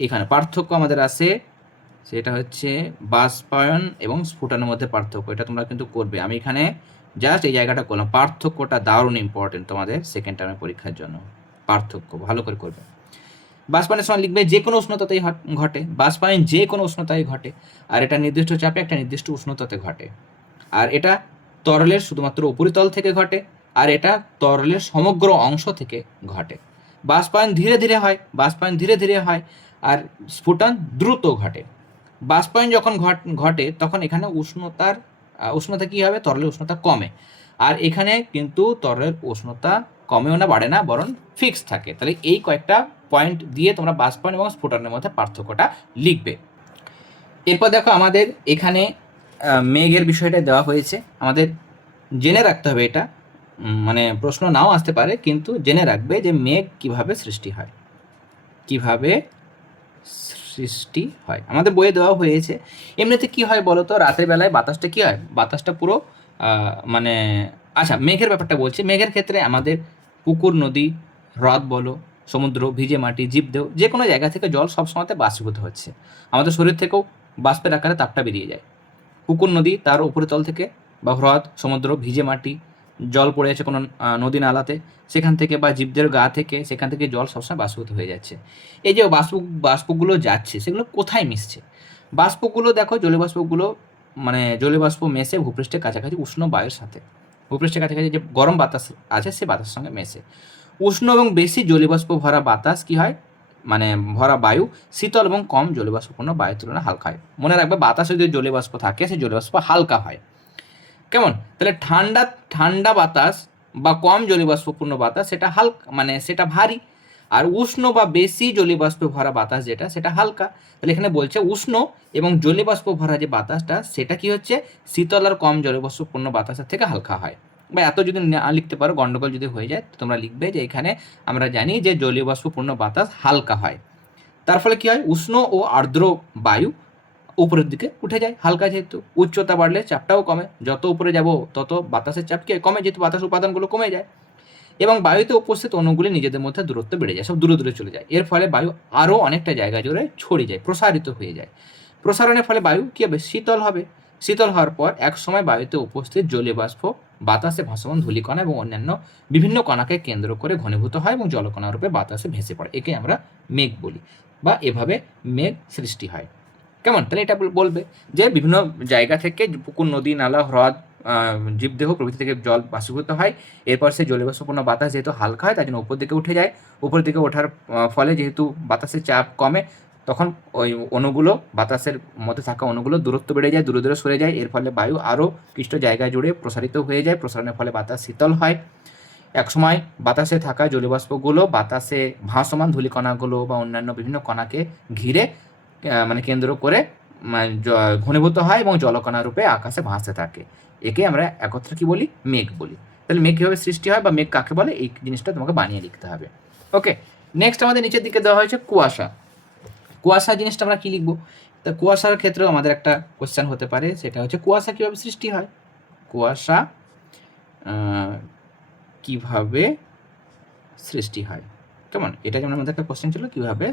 এখানে পার্থক্য আমাদের আসে, সেটা হচ্ছে বাষ্পায়ন এবং স্ফুটনের মধ্যে পার্থক্য। এটা তোমরা কিন্তু করবে। আমি এখানে জাস্ট এই জায়গাটা করলাম, পার্থক্যটা দারুণ ইম্পর্টেন্ট তোমাদের সেকেন্ড টার্মের পরীক্ষার জন্য। পার্থক্য ভালো করে করবে। বাষ্পায়নের সময় লিখবে যে কোনো উষ্ণতাতেই ঘটে, বাষ্পায়ন যে কোনো উষ্ণতায় ঘটে, আর এটা নির্দিষ্ট চাপে একটা নির্দিষ্ট উষ্ণতাতে ঘটে, আর এটা তরলের শুধুমাত্র উপরিতল থেকে ঘটে, আর এটা তরলের সমগ্র অংশ থেকে ঘটে। বাষ্পায়ন ধীরে ধীরে হয়, আর স্ফুটন দ্রুত ঘটে। বাষ্পায়ন যখন ঘটে তখন এখানে উষ্ণতা কী হবে, তরলের উষ্ণতা কমে, আর এখানে কিন্তু তরলের উষ্ণতা কমেও না বাড়ে না, বরং ফিক্স থাকে। তাহলে এই কয়েকটা পয়েন্ট দিয়ে তোমরা বাষ্পায়ন এবং স্ফুটনের মধ্যে পার্থক্যটা লিখবে। এরপর দেখো আমাদের এখানে মেঘের বিষয়টা দেওয়া হয়েছে, আমাদের জেনে রাখতে হবে এটা, মানে প্রশ্ন নাও আসতে পারে, কিন্তু জেনে রাখবে যে মেঘ কিভাবে সৃষ্টি হয়, আমাদের বইয়ে দেওয়া হয়েছে। এমনিতে কি হয় বলো তো, রাতের বেলায় বাতাসটা কি হয়, বাতাসটা পুরো মানে, আচ্ছা মেঘের ব্যাপারটা বলছি। মেঘের ক্ষেত্রে আমাদের পুকুর, নদী, হ্রদ বলো, সমুদ্র, ভিজে মাটি, জীবদেহ, যে কোনো জায়গা থেকে জল সবসময়তে বাষ্পীভূত হচ্ছে। আমাদের শরীর থেকেও বাষ্পের আকারে তাপটা বেরিয়ে যায়। পুকুর, নদী, তার উপরিতল থেকে, বা হ্রদ, সমুদ্র, ভিজে মাটি, জল পড়ে আছে কোনো নদী নালাতে, সেখান থেকে, বা জীবদের গা থেকে, সেখান থেকে জল সবসময় বাষ্পীভূত হয়ে যাচ্ছে। এই যে বাষ্পগুলো যাচ্ছে, সেগুলো কোথায় মিশছে? বাষ্পগুলো দেখো, জলীয়বাষ্পগুলো মানে জলীয়বাষ্প মেশে ভূপৃষ্ঠের কাছাকাছি উষ্ণ বায়ুর সাথে, ভূপৃষ্ঠের কাছাকাছি যে গরম বাতাস আছে সে বাতাসের সঙ্গে মেশে। উষ্ণ এবং বেশি জলীয়বাষ্প ভরা বাতাস কি হয়, মানে ভরা বায়ু শীতল এবং কম জলীয়বাষ্পপূর্ণ বায়ুর তুলনায় হালকা হয়। মনে রাখবে, বাতাসে যদি জলীয়বাষ্প থাকে সেই জলীয়বাষ্প হালকা হয়। কেমন? তাহলে ঠান্ডা বাতাস বা কম জলীয়বাষ্পপূর্ণ বাতাস সেটা হালকা, মানে সেটা ভারী, আর উষ্ণ বা বেশি জলীয়বাষ্প ভরা বাতাস যেটা, সেটা হালকা। তাহলে এখানে বলছে উষ্ণ এবং জলীয়বাষ্প ভরা যে বাতাসটা, সেটা কি হচ্ছে, শীতল আর কম জলীয়বাষ্পপূর্ণ বাতাসের থেকে হালকা হয়। বা এত যদি না লিখতে পারো, গন্ডগোল যদি হয়ে যায়, তো তোমরা লিখবে যে এখানে আমরা জানি যে জলীয়বাষ্পপূর্ণ বাতাস হালকা হয়। তার ফলে কি হয়, উষ্ণ ও আর্দ্র বায়ু উপরের দিকে উঠে যায়, হালকা যেহেতু। উচ্চতা বাড়লে চাপটাও কমে, যত উপরে যাব তত বাতাসের চাপ কি কমে, যেহেতু বাতাস উপাদানগুলো কমে যায়, এবং বায়ুতে উপস্থিত অণুগুলি নিজেদের মধ্যে দূরত্ব বেড়ে যায়, সব দূরে দূরে চলে যায়। এর ফলে বায়ু আরও অনেকটা জায়গা জুড়ে ছড়িয়ে যায়, প্রসারিত হয়ে যায়। প্রসারণের ফলে বায়ু কী হবে, শীতল হবে। শীতল হওয়ার পর এক সময় বায়ুতে উপস্থিত জলীয় বাষ্প বাতাসে ভাসমান ধূলিকণা এবং অন্যান্য বিভিন্ন কণাকে কেন্দ্র করে ঘনীভূত হয় এবং জলকণা রূপে বাতাসে ভেসে পড়ে, একে আমরা মেঘ বলি, বা এভাবে মেঘ সৃষ্টি হয়। কেমন? তাহলে এটা বলবে যে বিভিন্ন জায়গা থেকে পুকুর, নদী, নালা, হ্রদ, জীবদেহ প্রভৃতি থেকে জল বাষ্পীভূত হয়। এরপর সেই জলীয়বাষ্পপূর্ণ বাতাস যেহেতু হালকা হয় তার জন্য উপর দিকে উঠে যায়। উপর দিকে ওঠার ফলে যেহেতু বাতাসের চাপ কমে, তখন ওই অণুগুলো, বাতাসের মধ্যে থাকা অণুগুলো দূরত্ব বেড়ে যায়, দূরে দূরে সরে যায়। এর ফলে বায়ু আরও ক্লিষ্ট জায়গা জুড়ে প্রসারিত হয়ে যায়। প্রসারণের ফলে বাতাস শীতল হয়। একসময় বাতাসে থাকা জলীয়বাষ্পগুলো বাতাসে ভাসমান ধূলিকণাগুলো বা অন্যান্য বিভিন্ন কণাকে ঘিরে মানে কেন্দ্র করে ঘনীভূত হয় এবং জলকণা রূপে আকাশে ভাসতে থাকে। একে আমরা একত্রে কি বলি? মেঘ বলি। তাহলে মেঘ কীভাবে সৃষ্টি হয় বা মেঘ কাকে বলে, এই জিনিসটা তোমাকে বানিয়ে লিখতে হবে। ওকে, নেক্সট আমাদের নিচের দিকে দেওয়া হয়েছে কুয়াশা। কুয়াশা জিনিসটা আমরা কি লিখবো? তা কুয়াশার ক্ষেত্রেও আমাদের একটা কোশ্চেন হতে পারে, সেটা হচ্ছে কুয়াশা কীভাবে সৃষ্টি হয়। কুয়াশা কিভাবে সৃষ্টি হয়, কেমন? এটা যেমন আমাদের একটা কোশ্চেন ছিল, কিভাবে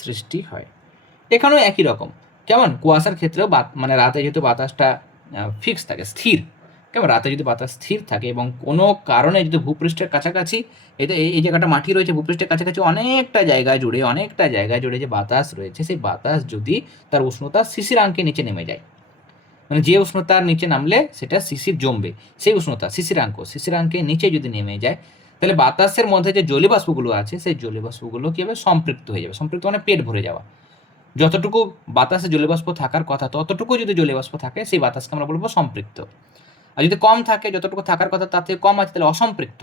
সৃষ্টি হয়। এখানেও একই রকম, কেমন? কুয়াশার ক্ষেত্রেও মানে রাতে যেহেতু বাতাসটা ফিক্স থাকে, স্থির, কেমন? রাতে যদি বাতাস স্থির থাকে এবং কোনো কারণে যদি ভূপৃষ্ঠের কাছাকাছি, এই জায়গাটা মাটি রয়েছে, ভূপৃষ্ঠের কাছাকাছি অনেকটা জায়গা জুড়ে যে বাতাস রয়েছে, সেই বাতাস যদি তার উষ্ণতা শিশিরাঙ্কে নিচে নেমে যায়, মানে যে উষ্ণতার নিচে নামলে সেটা শিশির জমবে, সেই উষ্ণতা শিশিরাঙ্কে নিচে যদি নেমে যায়, তাহলে বাতাসের মধ্যে যে জলীয়বাষ্পগুলো আছে সেই জলীয়বাষ্পগুলো কী হবে? সম্পৃক্ত হয়ে যাবে। সম্পৃক্ত মানে পেট ভরে যাওয়া। যতটুকু বাতাসে জলীয়বাষ্প থাকার কথা ততটুকু যদি জলীয়বাষ্প থাকে, সেই বাতাসকে আমরা বলবো সম্পৃক্ত। আর যদি কম থাকে, যতটুকু থাকার কথা তার থেকে কম আছে, তাহলে অসম্পৃক্ত।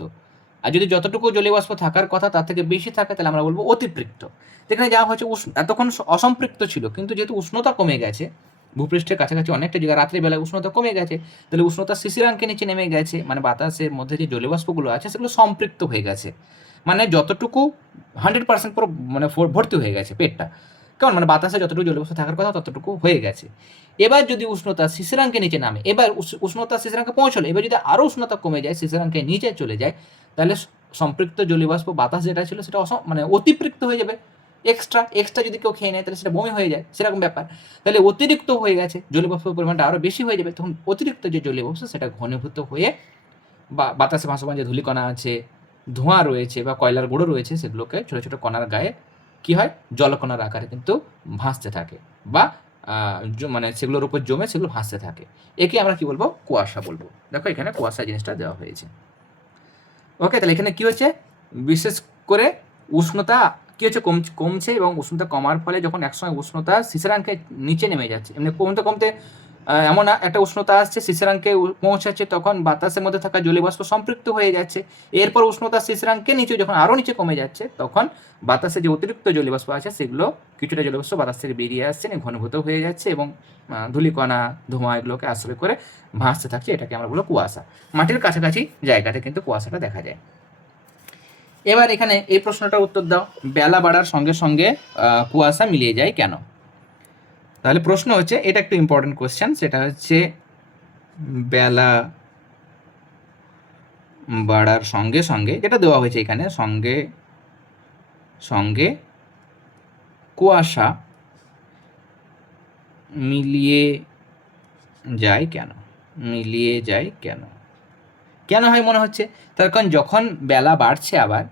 আর যদি যতটুকু জলীয়বাষ্প থাকার কথা তার থেকে বেশি থাকে, তাহলে আমরা বলবো অতিপৃক্ত। এখানে যা হচ্ছে, এতক্ষণ অসম্পৃক্ত ছিল, কিন্তু যেহেতু উষ্ণতা কমে গেছে, ভূপৃষ্ঠের কাছাকাছি অনেকটা জায়গা রাত্রিবেলায় উষ্ণতা কমে গেছে, তাহলে উষ্ণতা শিশিরাঙ্কে নিচে নেমে গেছে, মানে বাতাসের মধ্যে যে জলীয়বাষ্পগুলো আছে সেগুলো সম্পৃক্ত হয়ে গেছে, মানে যতটুকু 100% পুরো মানে ভর্তি হয়ে গেছে পেটটা, কেমন? মানে বাতাসে যতটুকু জলীয়বাষ্প থাকার কথা ততটুকু হয়ে গেছে। এবার যদি উষ্ণতা শিশিরাঙ্কে নিচে নামে, এবার উষ্ণতা শিশিরাঙ্কে পৌঁছলো, এবার যদি আরও উষ্ণতা কমে যায়, শিশিরাঙ্কে নিচে চলে যায়, তাহলে সম্পৃক্ত জলীয়বাষ্প বাতাস যেটা ছিল সেটা মানে অতিপৃক্ত হয়ে যাবে। এক্সট্রা যদি কেউ খেয়ে নেয় তাহলে সেটা বমি হয়ে যায়, সেরকম ব্যাপার। তাহলে অতিরিক্ত হয়ে গেছে, জলীয়বাষ্পের পরিমাণটা আরও বেশি হয়ে যাবে, তখন অতিরিক্ত যে জলীয়বাষ্প সেটা ঘনীভূত হয়ে বাতাসে ভাসমান যে ধূলিকণা আছে, ধোঁয়া রয়েছে বা কয়লার গুঁড়ো রয়েছে, সেগুলোকে ছোটো ছোটো কণার গায়ে কি হয়? জলকণার আকারে কিন্তু ভাসতে থাকে, বা মানে সেগুলোর উপর জমে সেগুলো ভাসতে থাকে। একে আমরা কি বলবো? কুয়াশা বলবো। দেখো এখানে কুয়াশা জিনিসটা দেওয়া হয়েছে। ওকে, তাহলে এখানে কি হচ্ছে? বিশেষ করে উষ্ণতা কি হচ্ছে? কমছে, এবং উষ্ণতা কমার ফলে যখন একসময় উষ্ণতা শিশিরাঙ্কে নিচে নেমে যাচ্ছে, এমনি কমতে কমতে এমন একটা উষ্ণতা আসছে, শিশিরাঙ্কে পৌঁছাচ্ছে, তখন বাতাসের মধ্যে থাকা জলীয়বাষ্প সম্পৃক্ত হয়ে যাচ্ছে। এরপর উষ্ণতা শিশিরাঙ্কে নিচে যখন আরও নিচে কমে যাচ্ছে, তখন বাতাসে যে অতিরিক্ত জলীয়বাষ্প আছে সেগুলো, কিছুটা জলীয়বাষ্প বাতাস থেকে বেরিয়ে আসছে, ঘনীভূত হয়ে যাচ্ছে এবং ধূলিকণা, ধোঁয়া এগুলোকে আশ্রয় করে ভাসতে থাকছে। এটাকে আমরা বলবো কুয়াশা। মাটির কাছাকাছি জায়গাতে কিন্তু কুয়াশাটা দেখা যায়। এবার এখানে এই প্রশ্নটার উত্তর দাও, বেলা বাড়ার সঙ্গে সঙ্গে কুয়াশা মিলিয়ে যায় কেন? তাহলে প্রশ্ন হচ্ছে, এটা একটু ইম্পর্টেন্ট কোয়েশ্চেন, সেটা হচ্ছে বেলা বাড়ার সঙ্গে সঙ্গে, যেটা দেওয়া হয়েছে এখানে, সঙ্গে সঙ্গে কুয়াশা মিলিয়ে যায় কেন? কেন হয় মনে হচ্ছে? তার কারণ যখন বেলা বাড়ছে, আবার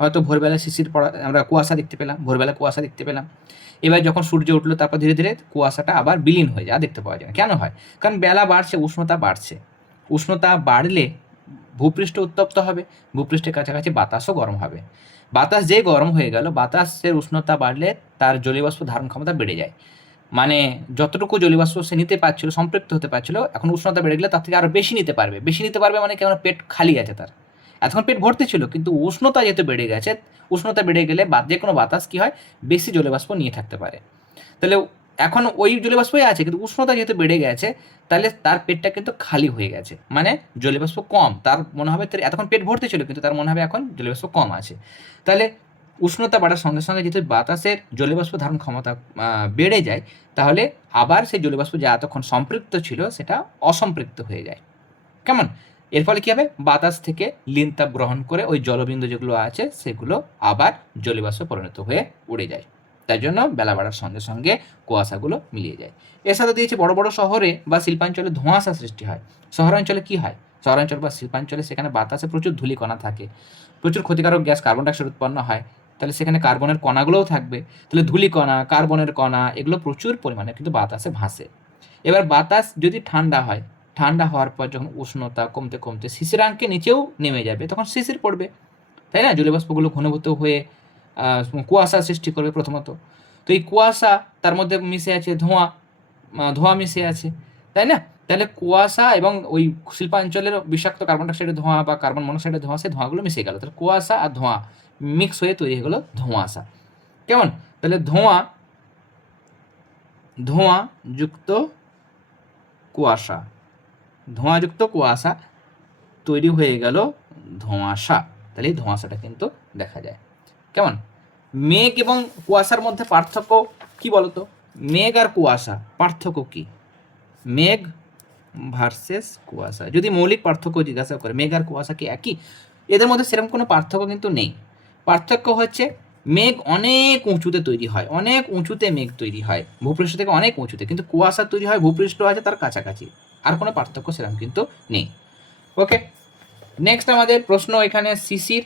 হয়তো ভোরবেলা শিশির পড়া, আমরা কুয়াশা দেখতে পেলাম, ভোরবেলা কুয়াশা দেখতে পেলাম। এবার যখন সূর্য উঠলো, তারপর ধীরে ধীরে কুয়াশাটা আবার বিলীন হয়ে যায়, দেখতে পাওয়া যায়। কেন হয়? কারণ বেলা বাড়ছে, উষ্ণতা বাড়ছে। উষ্ণতা বাড়লে ভূপৃষ্ঠ উত্তপ্ত হবে, ভূপৃষ্ঠের কাছাকাছি বাতাসও গরম হবে। বাতাস যে গরম হয়ে গেল, বাতাসের উষ্ণতা বাড়লে তার জলীয়বাষ্প ধারণ ক্ষমতা বেড়ে যায়। মানে যতটুকু জলীয়বাষ্প সে নিতে পারছিল, সম্পৃক্ত হতে পারছিল, এখন উষ্ণতা বেড়ে গেলে তার থেকে আরও বেশি নিতে পারবে। মানে কেন? পেট খালি আছে তার, এতক্ষণ পেট ভর্তি ছিল, কিন্তু উষ্ণতা যেহেতু বেড়ে গেছে, উষ্ণতা বেড়ে গেলে যে কোনো বাতাস কী হয়? বেশি জলীয়বাষ্প নিয়ে থাকতে পারে। তাহলে এখন ওই জলীয়বাষ্পই আছে, কিন্তু উষ্ণতা যেহেতু বেড়ে গেছে, তাহলে তার পেটটা কিন্তু খালি হয়ে গেছে, মানে জলীয়বাষ্প কম। তার মনে হবে তার এতক্ষণ পেট ভর্তি ছিল, কিন্তু তার মনে হবে এখন জলীয়বাষ্প কম আছে। তাহলে উষ্ণতা বাড়ার সঙ্গে সঙ্গে যেহেতু বাতাসের জলীয়বাষ্প ধারণ ক্ষমতা বেড়ে যায়, তাহলে আবার সেই জলীয়বাষ্প যা এতক্ষণ সম্পৃক্ত ছিল সেটা অসম্পৃক্ত হয়ে যায়। কেমন? এর ফলে কী হবে? বাতাস থেকে লিনতাপ গ্রহণ করে ওই জলবিন্দু যেগুলো আছে সেগুলো আবার জলীয়বাষ্পে পরিণত হয়ে উড়ে যায়। তাই জন্য বেলা বাড়ার সঙ্গে সঙ্গে কুয়াশাগুলো মিলিয়ে যায়। এর সাথে দিয়েছে বড় বড় শহরে বা শিল্পাঞ্চলে ধোঁয়াশা সৃষ্টি হয়। শহরাঞ্চলে কি হয়? শহরাঞ্চল বা শিল্পাঞ্চলে সেখানে বাতাসে প্রচুর ধূলিকণা থাকে, প্রচুর ক্ষতিকারক গ্যাস কার্বন ডাইঅক্সাইড উৎপন্ন হয়। তাহলে সেখানে কার্বনের কণাগুলোও থাকবে। তাহলে ধূলিকণা, কার্বনের কণা এগুলো প্রচুর পরিমাণে কিন্তু বাতাসে ভাসে। এবার বাতাস যদি ঠান্ডা হয়, ঠান্ডা হওয়ার পর যখন উষ্ণতা কমতে কমতে শিশিরাঙ্কে নিচেও নেমে যাবে, তখন শিশির পড়বে, তাই না? জলীয়বাষ্পগুলো ঘনীভূত হয়ে কুয়াশা সৃষ্টি করবে প্রথমত। তো এই কুয়াশা, তার মধ্যে মিশে আছে ধোঁয়া, ধোঁয়া মিশে আছে, তাই না? তাহলে কুয়াশা এবং ওই শিল্পাঞ্চলের বিষাক্ত কার্বন ডাইঅক্সাইডের ধোঁয়া বা কার্বন মনোক্সাইডের ধোঁয়া, সেই ধোঁয়াগুলো মিশে গেল। তাহলে কুয়াশা আর ধোঁয়া মিক্স হয়ে তৈরি হয়ে গেলো ধোঁয়াশা। কেমন? তাহলে ধোঁয়া, ধোঁয়া যুক্ত কুয়াশা, ধোঁয়াযুক্ত কুয়াশা তৈরি হয়ে গেল ধোঁয়াশা। তাহলে এই ধোঁয়াশাটা কিন্তু দেখা যায়। কেমন? মেঘ এবং কুয়াশার মধ্যে পার্থক্য কি বলতো? মেঘ আর কুয়াশা পার্থক্য কি? মেঘ ভার্সেস কুয়াশা, যদি মৌলিক পার্থক্য জিজ্ঞাসা করে, মেঘ আর কুয়াশা কি একই? এদের মধ্যে সেরকম কোনো পার্থক্য কিন্তু নেই। পার্থক্য হচ্ছে মেঘ অনেক উঁচুতে তৈরি হয়, অনেক উঁচুতে মেঘ তৈরি হয়, ভূপৃষ্ঠ থেকে অনেক উঁচুতে, কিন্তু কুয়াশা তৈরি হয় ভূপৃষ্ঠ আছে তার কাছাকাছি। আর কোনো পার্থক্য সেরকম কিন্তু নেই। ওকে, নেক্সট আমাদের প্রশ্ন এখানে শিশির।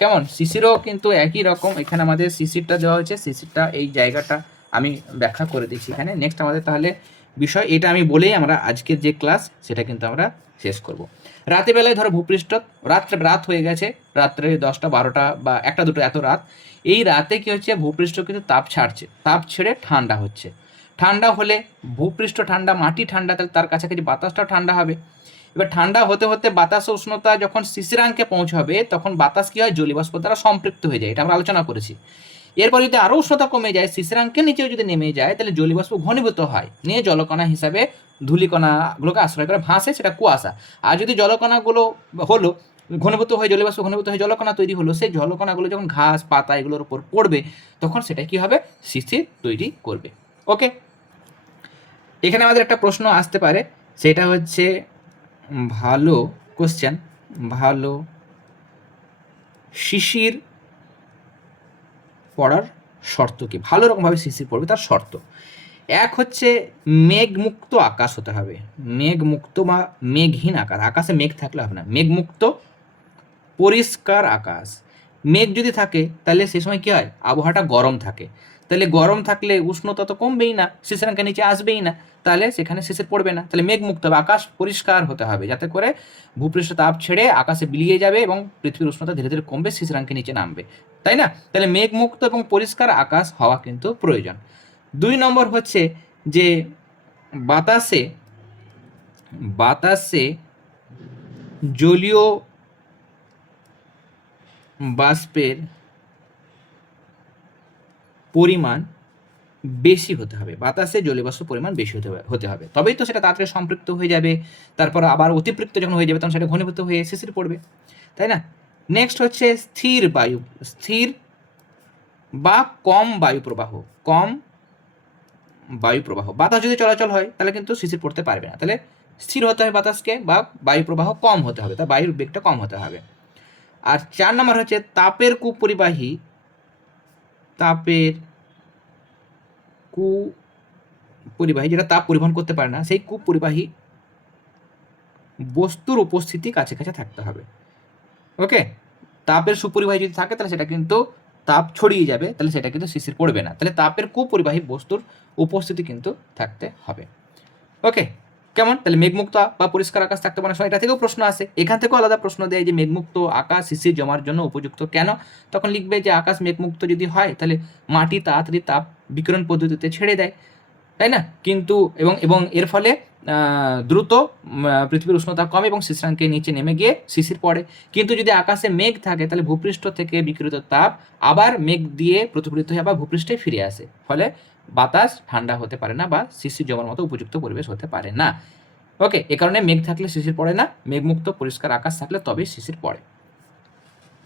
কেমন? শিশিরও কিন্তু একই রকম। এখানে আমাদের শিশিরটা দেওয়া হয়েছে, শিশিরটা এই জায়গাটা আমি ব্যাখ্যা করে দিচ্ছি এখানে। নেক্সট আমাদের তাহলে বিষয় এটা আমি বলেই আমরা আজকের যে ক্লাস সেটা কিন্তু আমরা শেষ করব। রাতের বেলায় ধরো ভূপৃষ্ঠ, রাত হয়ে গেছে, রাত্রে 10টা 12টা বা 1টা 2টো, এত রাত। এই রাতে কি হচ্ছে? ভূপৃষ্ঠ কিন্তু তাপ ছাড়ছে, তাপ ছেড়ে ঠান্ডা হচ্ছে। ঠান্ডা হলে ভূপৃষ্ঠ ঠান্ডা, মাটি ঠান্ডা, তাহলে তার কাছাকাছি বাতাসটাও ঠান্ডা হবে। এবার ঠান্ডা হতে হতে বাতাস উষ্ণতা যখন শিশিরাঙ্কে পৌঁছাবে, তখন বাতাস কি হয়? জলীয়বাষ্প দ্বারা সম্পৃক্ত হয়ে যায়, এটা আমরা আলোচনা করেছি। এরপর যদি আরও উষ্ণতা কমে যায়, শিশিরাঙ্কের নিচেও যদি নেমে যায়, তাহলে জলীয়বাষ্প ঘনীভূত হয়, নিয়ে জলকণা হিসাবে ধূলিকণাগুলোকে আশ্রয় করে ভাসে, সেটা কুয়াশা। আর যদি জলকণাগুলো হলো ঘনীভূত হয়ে, জলীয়বাষ্প ঘনীভূত হয়ে জলকণা তৈরি হলো, সেই জলকণাগুলো যখন ঘাস পাতা এগুলোর উপর পড়বে, তখন সেটা কি হবে? শিশির তৈরি করবে। ওকে, এখানে আমাদের একটা প্রশ্ন আসতে পারে, সেটা হচ্ছে ভালো কোশ্চেন, ভালো শিশির পড়ার শর্ত কি? ভালো রকমভাবে শিশির পড়বে তার শর্ত এক হচ্ছে মেঘমুক্ত আকাশ হতে হবে। মেঘমুক্ত বা মেঘহীন আকাশ, আকাশে মেঘ থাকলে হবে না, মেঘমুক্ত পরিষ্কার আকাশ। মেঘ যদি থাকে তাহলে সে সময় কী হয়? আবহাওয়াটা গরম থাকে। তাহলে গরম থাকলে উষ্ণতা তো কমবেই না, শিশিরাঙ্কের নিচে আসবেই না, তাহলে সেখানে শিশির পড়বে না। তাহলে মেঘমুক্ত হবে, আকাশ পরিষ্কার হতে হবে, যাতে করে ভূপৃষ্ঠ তাপ ছেড়ে আকাশে বিলিয়ে যাবে এবং পৃথিবীর উষ্ণতা ধীরে ধীরে কমবে, শিশিরাঙ্কের নিচে নামবে, তাই না? তাহলে মেঘমুক্ত এবং পরিষ্কার আকাশ হওয়া কিন্তু প্রয়োজন। 2 নম্বর হচ্ছে যে বাতাসে, বাতাসে জলীয় বাষ্পের পরিমাণ বেশি হতে হবে, বাতাসে জলীয়বাষ্প পরিমাণ বেশি হতে হবে, তবেই তো সেটা তাড়াতাড়ি সম্পৃক্ত হয়ে যাবে, তারপর আবার অতিপৃক্ত যখন হয়ে যাবে তখন সেটা ঘনীভূত হয়ে শিশির পড়বে, তাই না? নেক্সট হচ্ছে স্থির বায়ু, স্থির বা কম বায়ু প্রবাহ, কম বায়ু প্রবাহ। বাতাস যদি চলাচল হয় তাহলে কিন্তু শিশির পড়তে পারবে না, তাহলে স্থির হতে হবে বাতাসকে, বা বায়ু প্রবাহ কম হতে হবে, তা বায়ুর বেগটা কম হতে হবে। আর 4 নম্বর হচ্ছে তাপের কুপরিবাহী, তাপের কুপরিবাহী যেটা তাপ পরিবহন করতে পারে না, সেই কুপরিবাহী বস্তুর উপস্থিতি কাছে কাছে থাকতে হবে। ওকে, তাপের সুপরিবাহী যদি থাকে তাহলে সেটা কিন্তু তাপ ছড়িয়ে যাবে, তাহলে সেটা কিন্তু শিশির পড়বে না। তাহলে তাপের কুপরিবাহী বস্তুর উপস্থিতি কিন্তু থাকতে হবে। ওকে, কেমন? তাহলে মেঘমুক্ত বা পরিষ্কার আকাশ থাকতে পারে, এটা থেকেও প্রশ্ন আসে, এখান থেকেও আলাদা প্রশ্ন দেয় যে মেঘমুক্ত আকাশ শিশির জমার জন্য উপযুক্ত কেন? তখন লিখবে যে আকাশ মেঘমুক্ত যদি হয় তাহলে মাটি তাড়াতাড়ি তাপ বিকিরণ পদ্ধতিতে ছেড়ে দেয়, তাই না? কিন্তু এবং এবং এর ফলে দ্রুত পৃথিবীর উষ্ণতা কমে এবং শিশিরাঙ্কের নিচে নেমে গিয়ে শিশির পড়ে। কিন্তু যদি আকাশে মেঘ থাকে তাহলে ভূপৃষ্ঠ থেকে বিকিরিত তাপ আবার মেঘ দিয়ে প্রতিফলিত হয়ে আবার ভূপৃষ্ঠে ফিরে আসে, ফলে বাতাস ঠান্ডা হতে পারে না বা শিশির জমার মতো উপযুক্ত পরিবেশ হতে পারে না। ওকে, এ কারণে মেঘ থাকলে শিশির পড়ে না, মেঘমুক্ত পরিষ্কার আকাশ থাকলে তবেই শিশির পড়ে।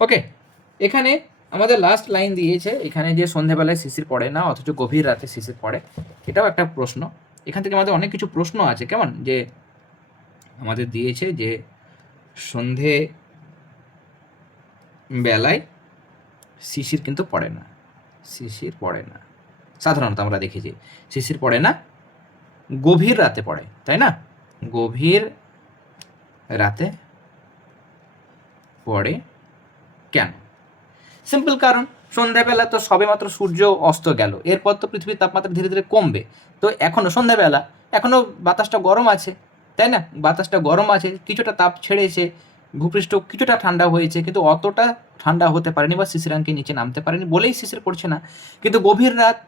ওকে, এখানে আমাদের লাস্ট লাইন দিয়েছে, এখানে যে সন্ধ্যেবেলায় শিশির পড়ে না অথচ গভীর রাতে শিশির পড়ে, এটাও একটা প্রশ্ন। এখান থেকে আমাদের অনেক কিছু প্রশ্ন আছে, কেমন? যে আমাদের দিয়েছে যে সন্ধে বেলায় শিশির কিন্তু পড়ে না, শিশির পড়ে না, সাধারণত আমরা দেখেছি শিশির পড়ে না, গভীর রাতে পড়ে, তাই না? গভীর রাতে পড়ে কেন? সিম্পল কারণ, সন্ধ্যাবেলা তো সবেমাত্র সূর্য অস্ত গেল, এরপর তো পৃথিবীর তাপমাত্রা ধীরে ধীরে কমবে। তো এখনও সন্ধ্যাবেলা, এখনও বাতাসটা গরম আছে, তাই না? বাতাসটা গরম আছে, কিছুটা তাপ ছেড়েছে, ভূপৃষ্ঠ কিছুটা ঠান্ডা হয়েছে, কিন্তু অতটা ঠান্ডা হতে পারেনি বা শিশিরাঙ্কে নিচে নামতে পারেনি বলেই শিশির পড়ছে না। কিন্তু গভীর রাত,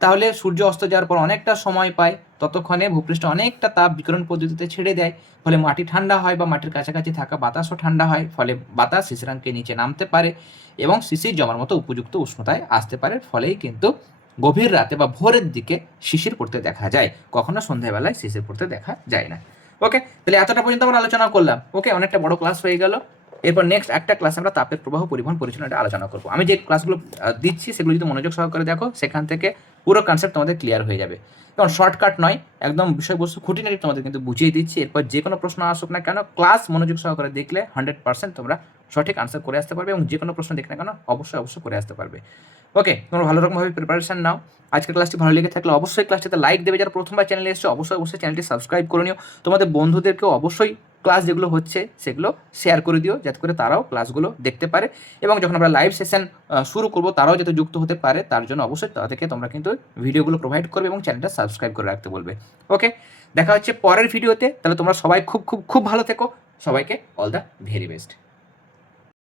তাহলে সূর্য অস্ত যাওয়ার পর অনেকটা সময় পায়, ততক্ষণে ভূপৃষ্ঠ অনেকটা তাপ বিকিরণ পদ্ধতিতে ছেড়ে দেয়, ফলে মাটি ঠান্ডা হয় বা মাটির কাছাকাছি থাকা বাতাসও ঠান্ডা হয়, ফলে বাতাস শিশিরাঙ্কে নিচে নামতে পারে এবং শিশির জমার মতো উপযুক্ত উষ্ণতায় আসতে পারে, ফলেই কিন্তু গভীর রাতে বা ভোরের দিকে শিশির পড়তে দেখা যায়, কখনো সন্ধ্যাবেলায় শিশির পড়তে দেখা যায় না। ওকে, তাহলে এতটা পর্যন্ত আমরা আলোচনা করলাম। ওকে, অনেকটা বড় ক্লাস হয়ে গেল। এরপর নেক্সট একটা ক্লাস আমরা তাপের প্রবাহ, পরিবহন, পরিচালনা আলোচনা করবো। আমি যে ক্লাসগুলো দিচ্ছি সেগুলো যদি মনোযোগ সহকারে দেখো, সেখান থেকে পুরো কনসেপ্ট তোমাদের ক্লিয়ার হয়ে যাবে। কারণ শর্টকাট নয়, একদম বিষয়বস্তু খুঁটিনাটি তোমাদের কিন্তু বুঝিয়ে দিচ্ছি। এরপর যে কোনো প্রশ্ন আসুক না কেন, ক্লাস মনোযোগ সহকারে দেখলে 100% তোমরা সঠিক আনসার করে আসতে পারবে এবং যে কোনো প্রশ্ন দেখে না কেন অবশ্যই করে আসতে পারবে। ওকে, তোমরা ভালো রকমভাবে প্রিপারেশন নাও। আজকের ক্লাসটি ভালো লেগে থাকলে অবশ্যই ক্লাসটিতে লাইক দেবে, যারা প্রথমবার চ্যানেলে এসেছে অবশ্যই চ্যানেলটি সাবস্ক্রাইব করে নিও। তোমাদের বন্ধুদেরকেও অবশ্যই ক্লাস যেগুলো হচ্ছে সেগুলো শেয়ার করে দিও, যাতে করে তারাও ক্লাসগুলো দেখতে পারে এবং যখন আমরা লাইভ সেশন শুরু করবো তারাও যাতে যুক্ত হতে পারে, তার জন্য অবশ্যই তাদেরকে তোমরা কিন্তু ভিডিওগুলো প্রোভাইড করবে এবং চ্যানেলটা সাবস্ক্রাইব করে রাখতে বলবে। ওকে, দেখা হচ্ছে পরের ভিডিওতে। তাহলে তোমরা সবাই খুব খুব খুব ভালো থেকো। সবাইকে অল দ্য ভেরি বেস্ট।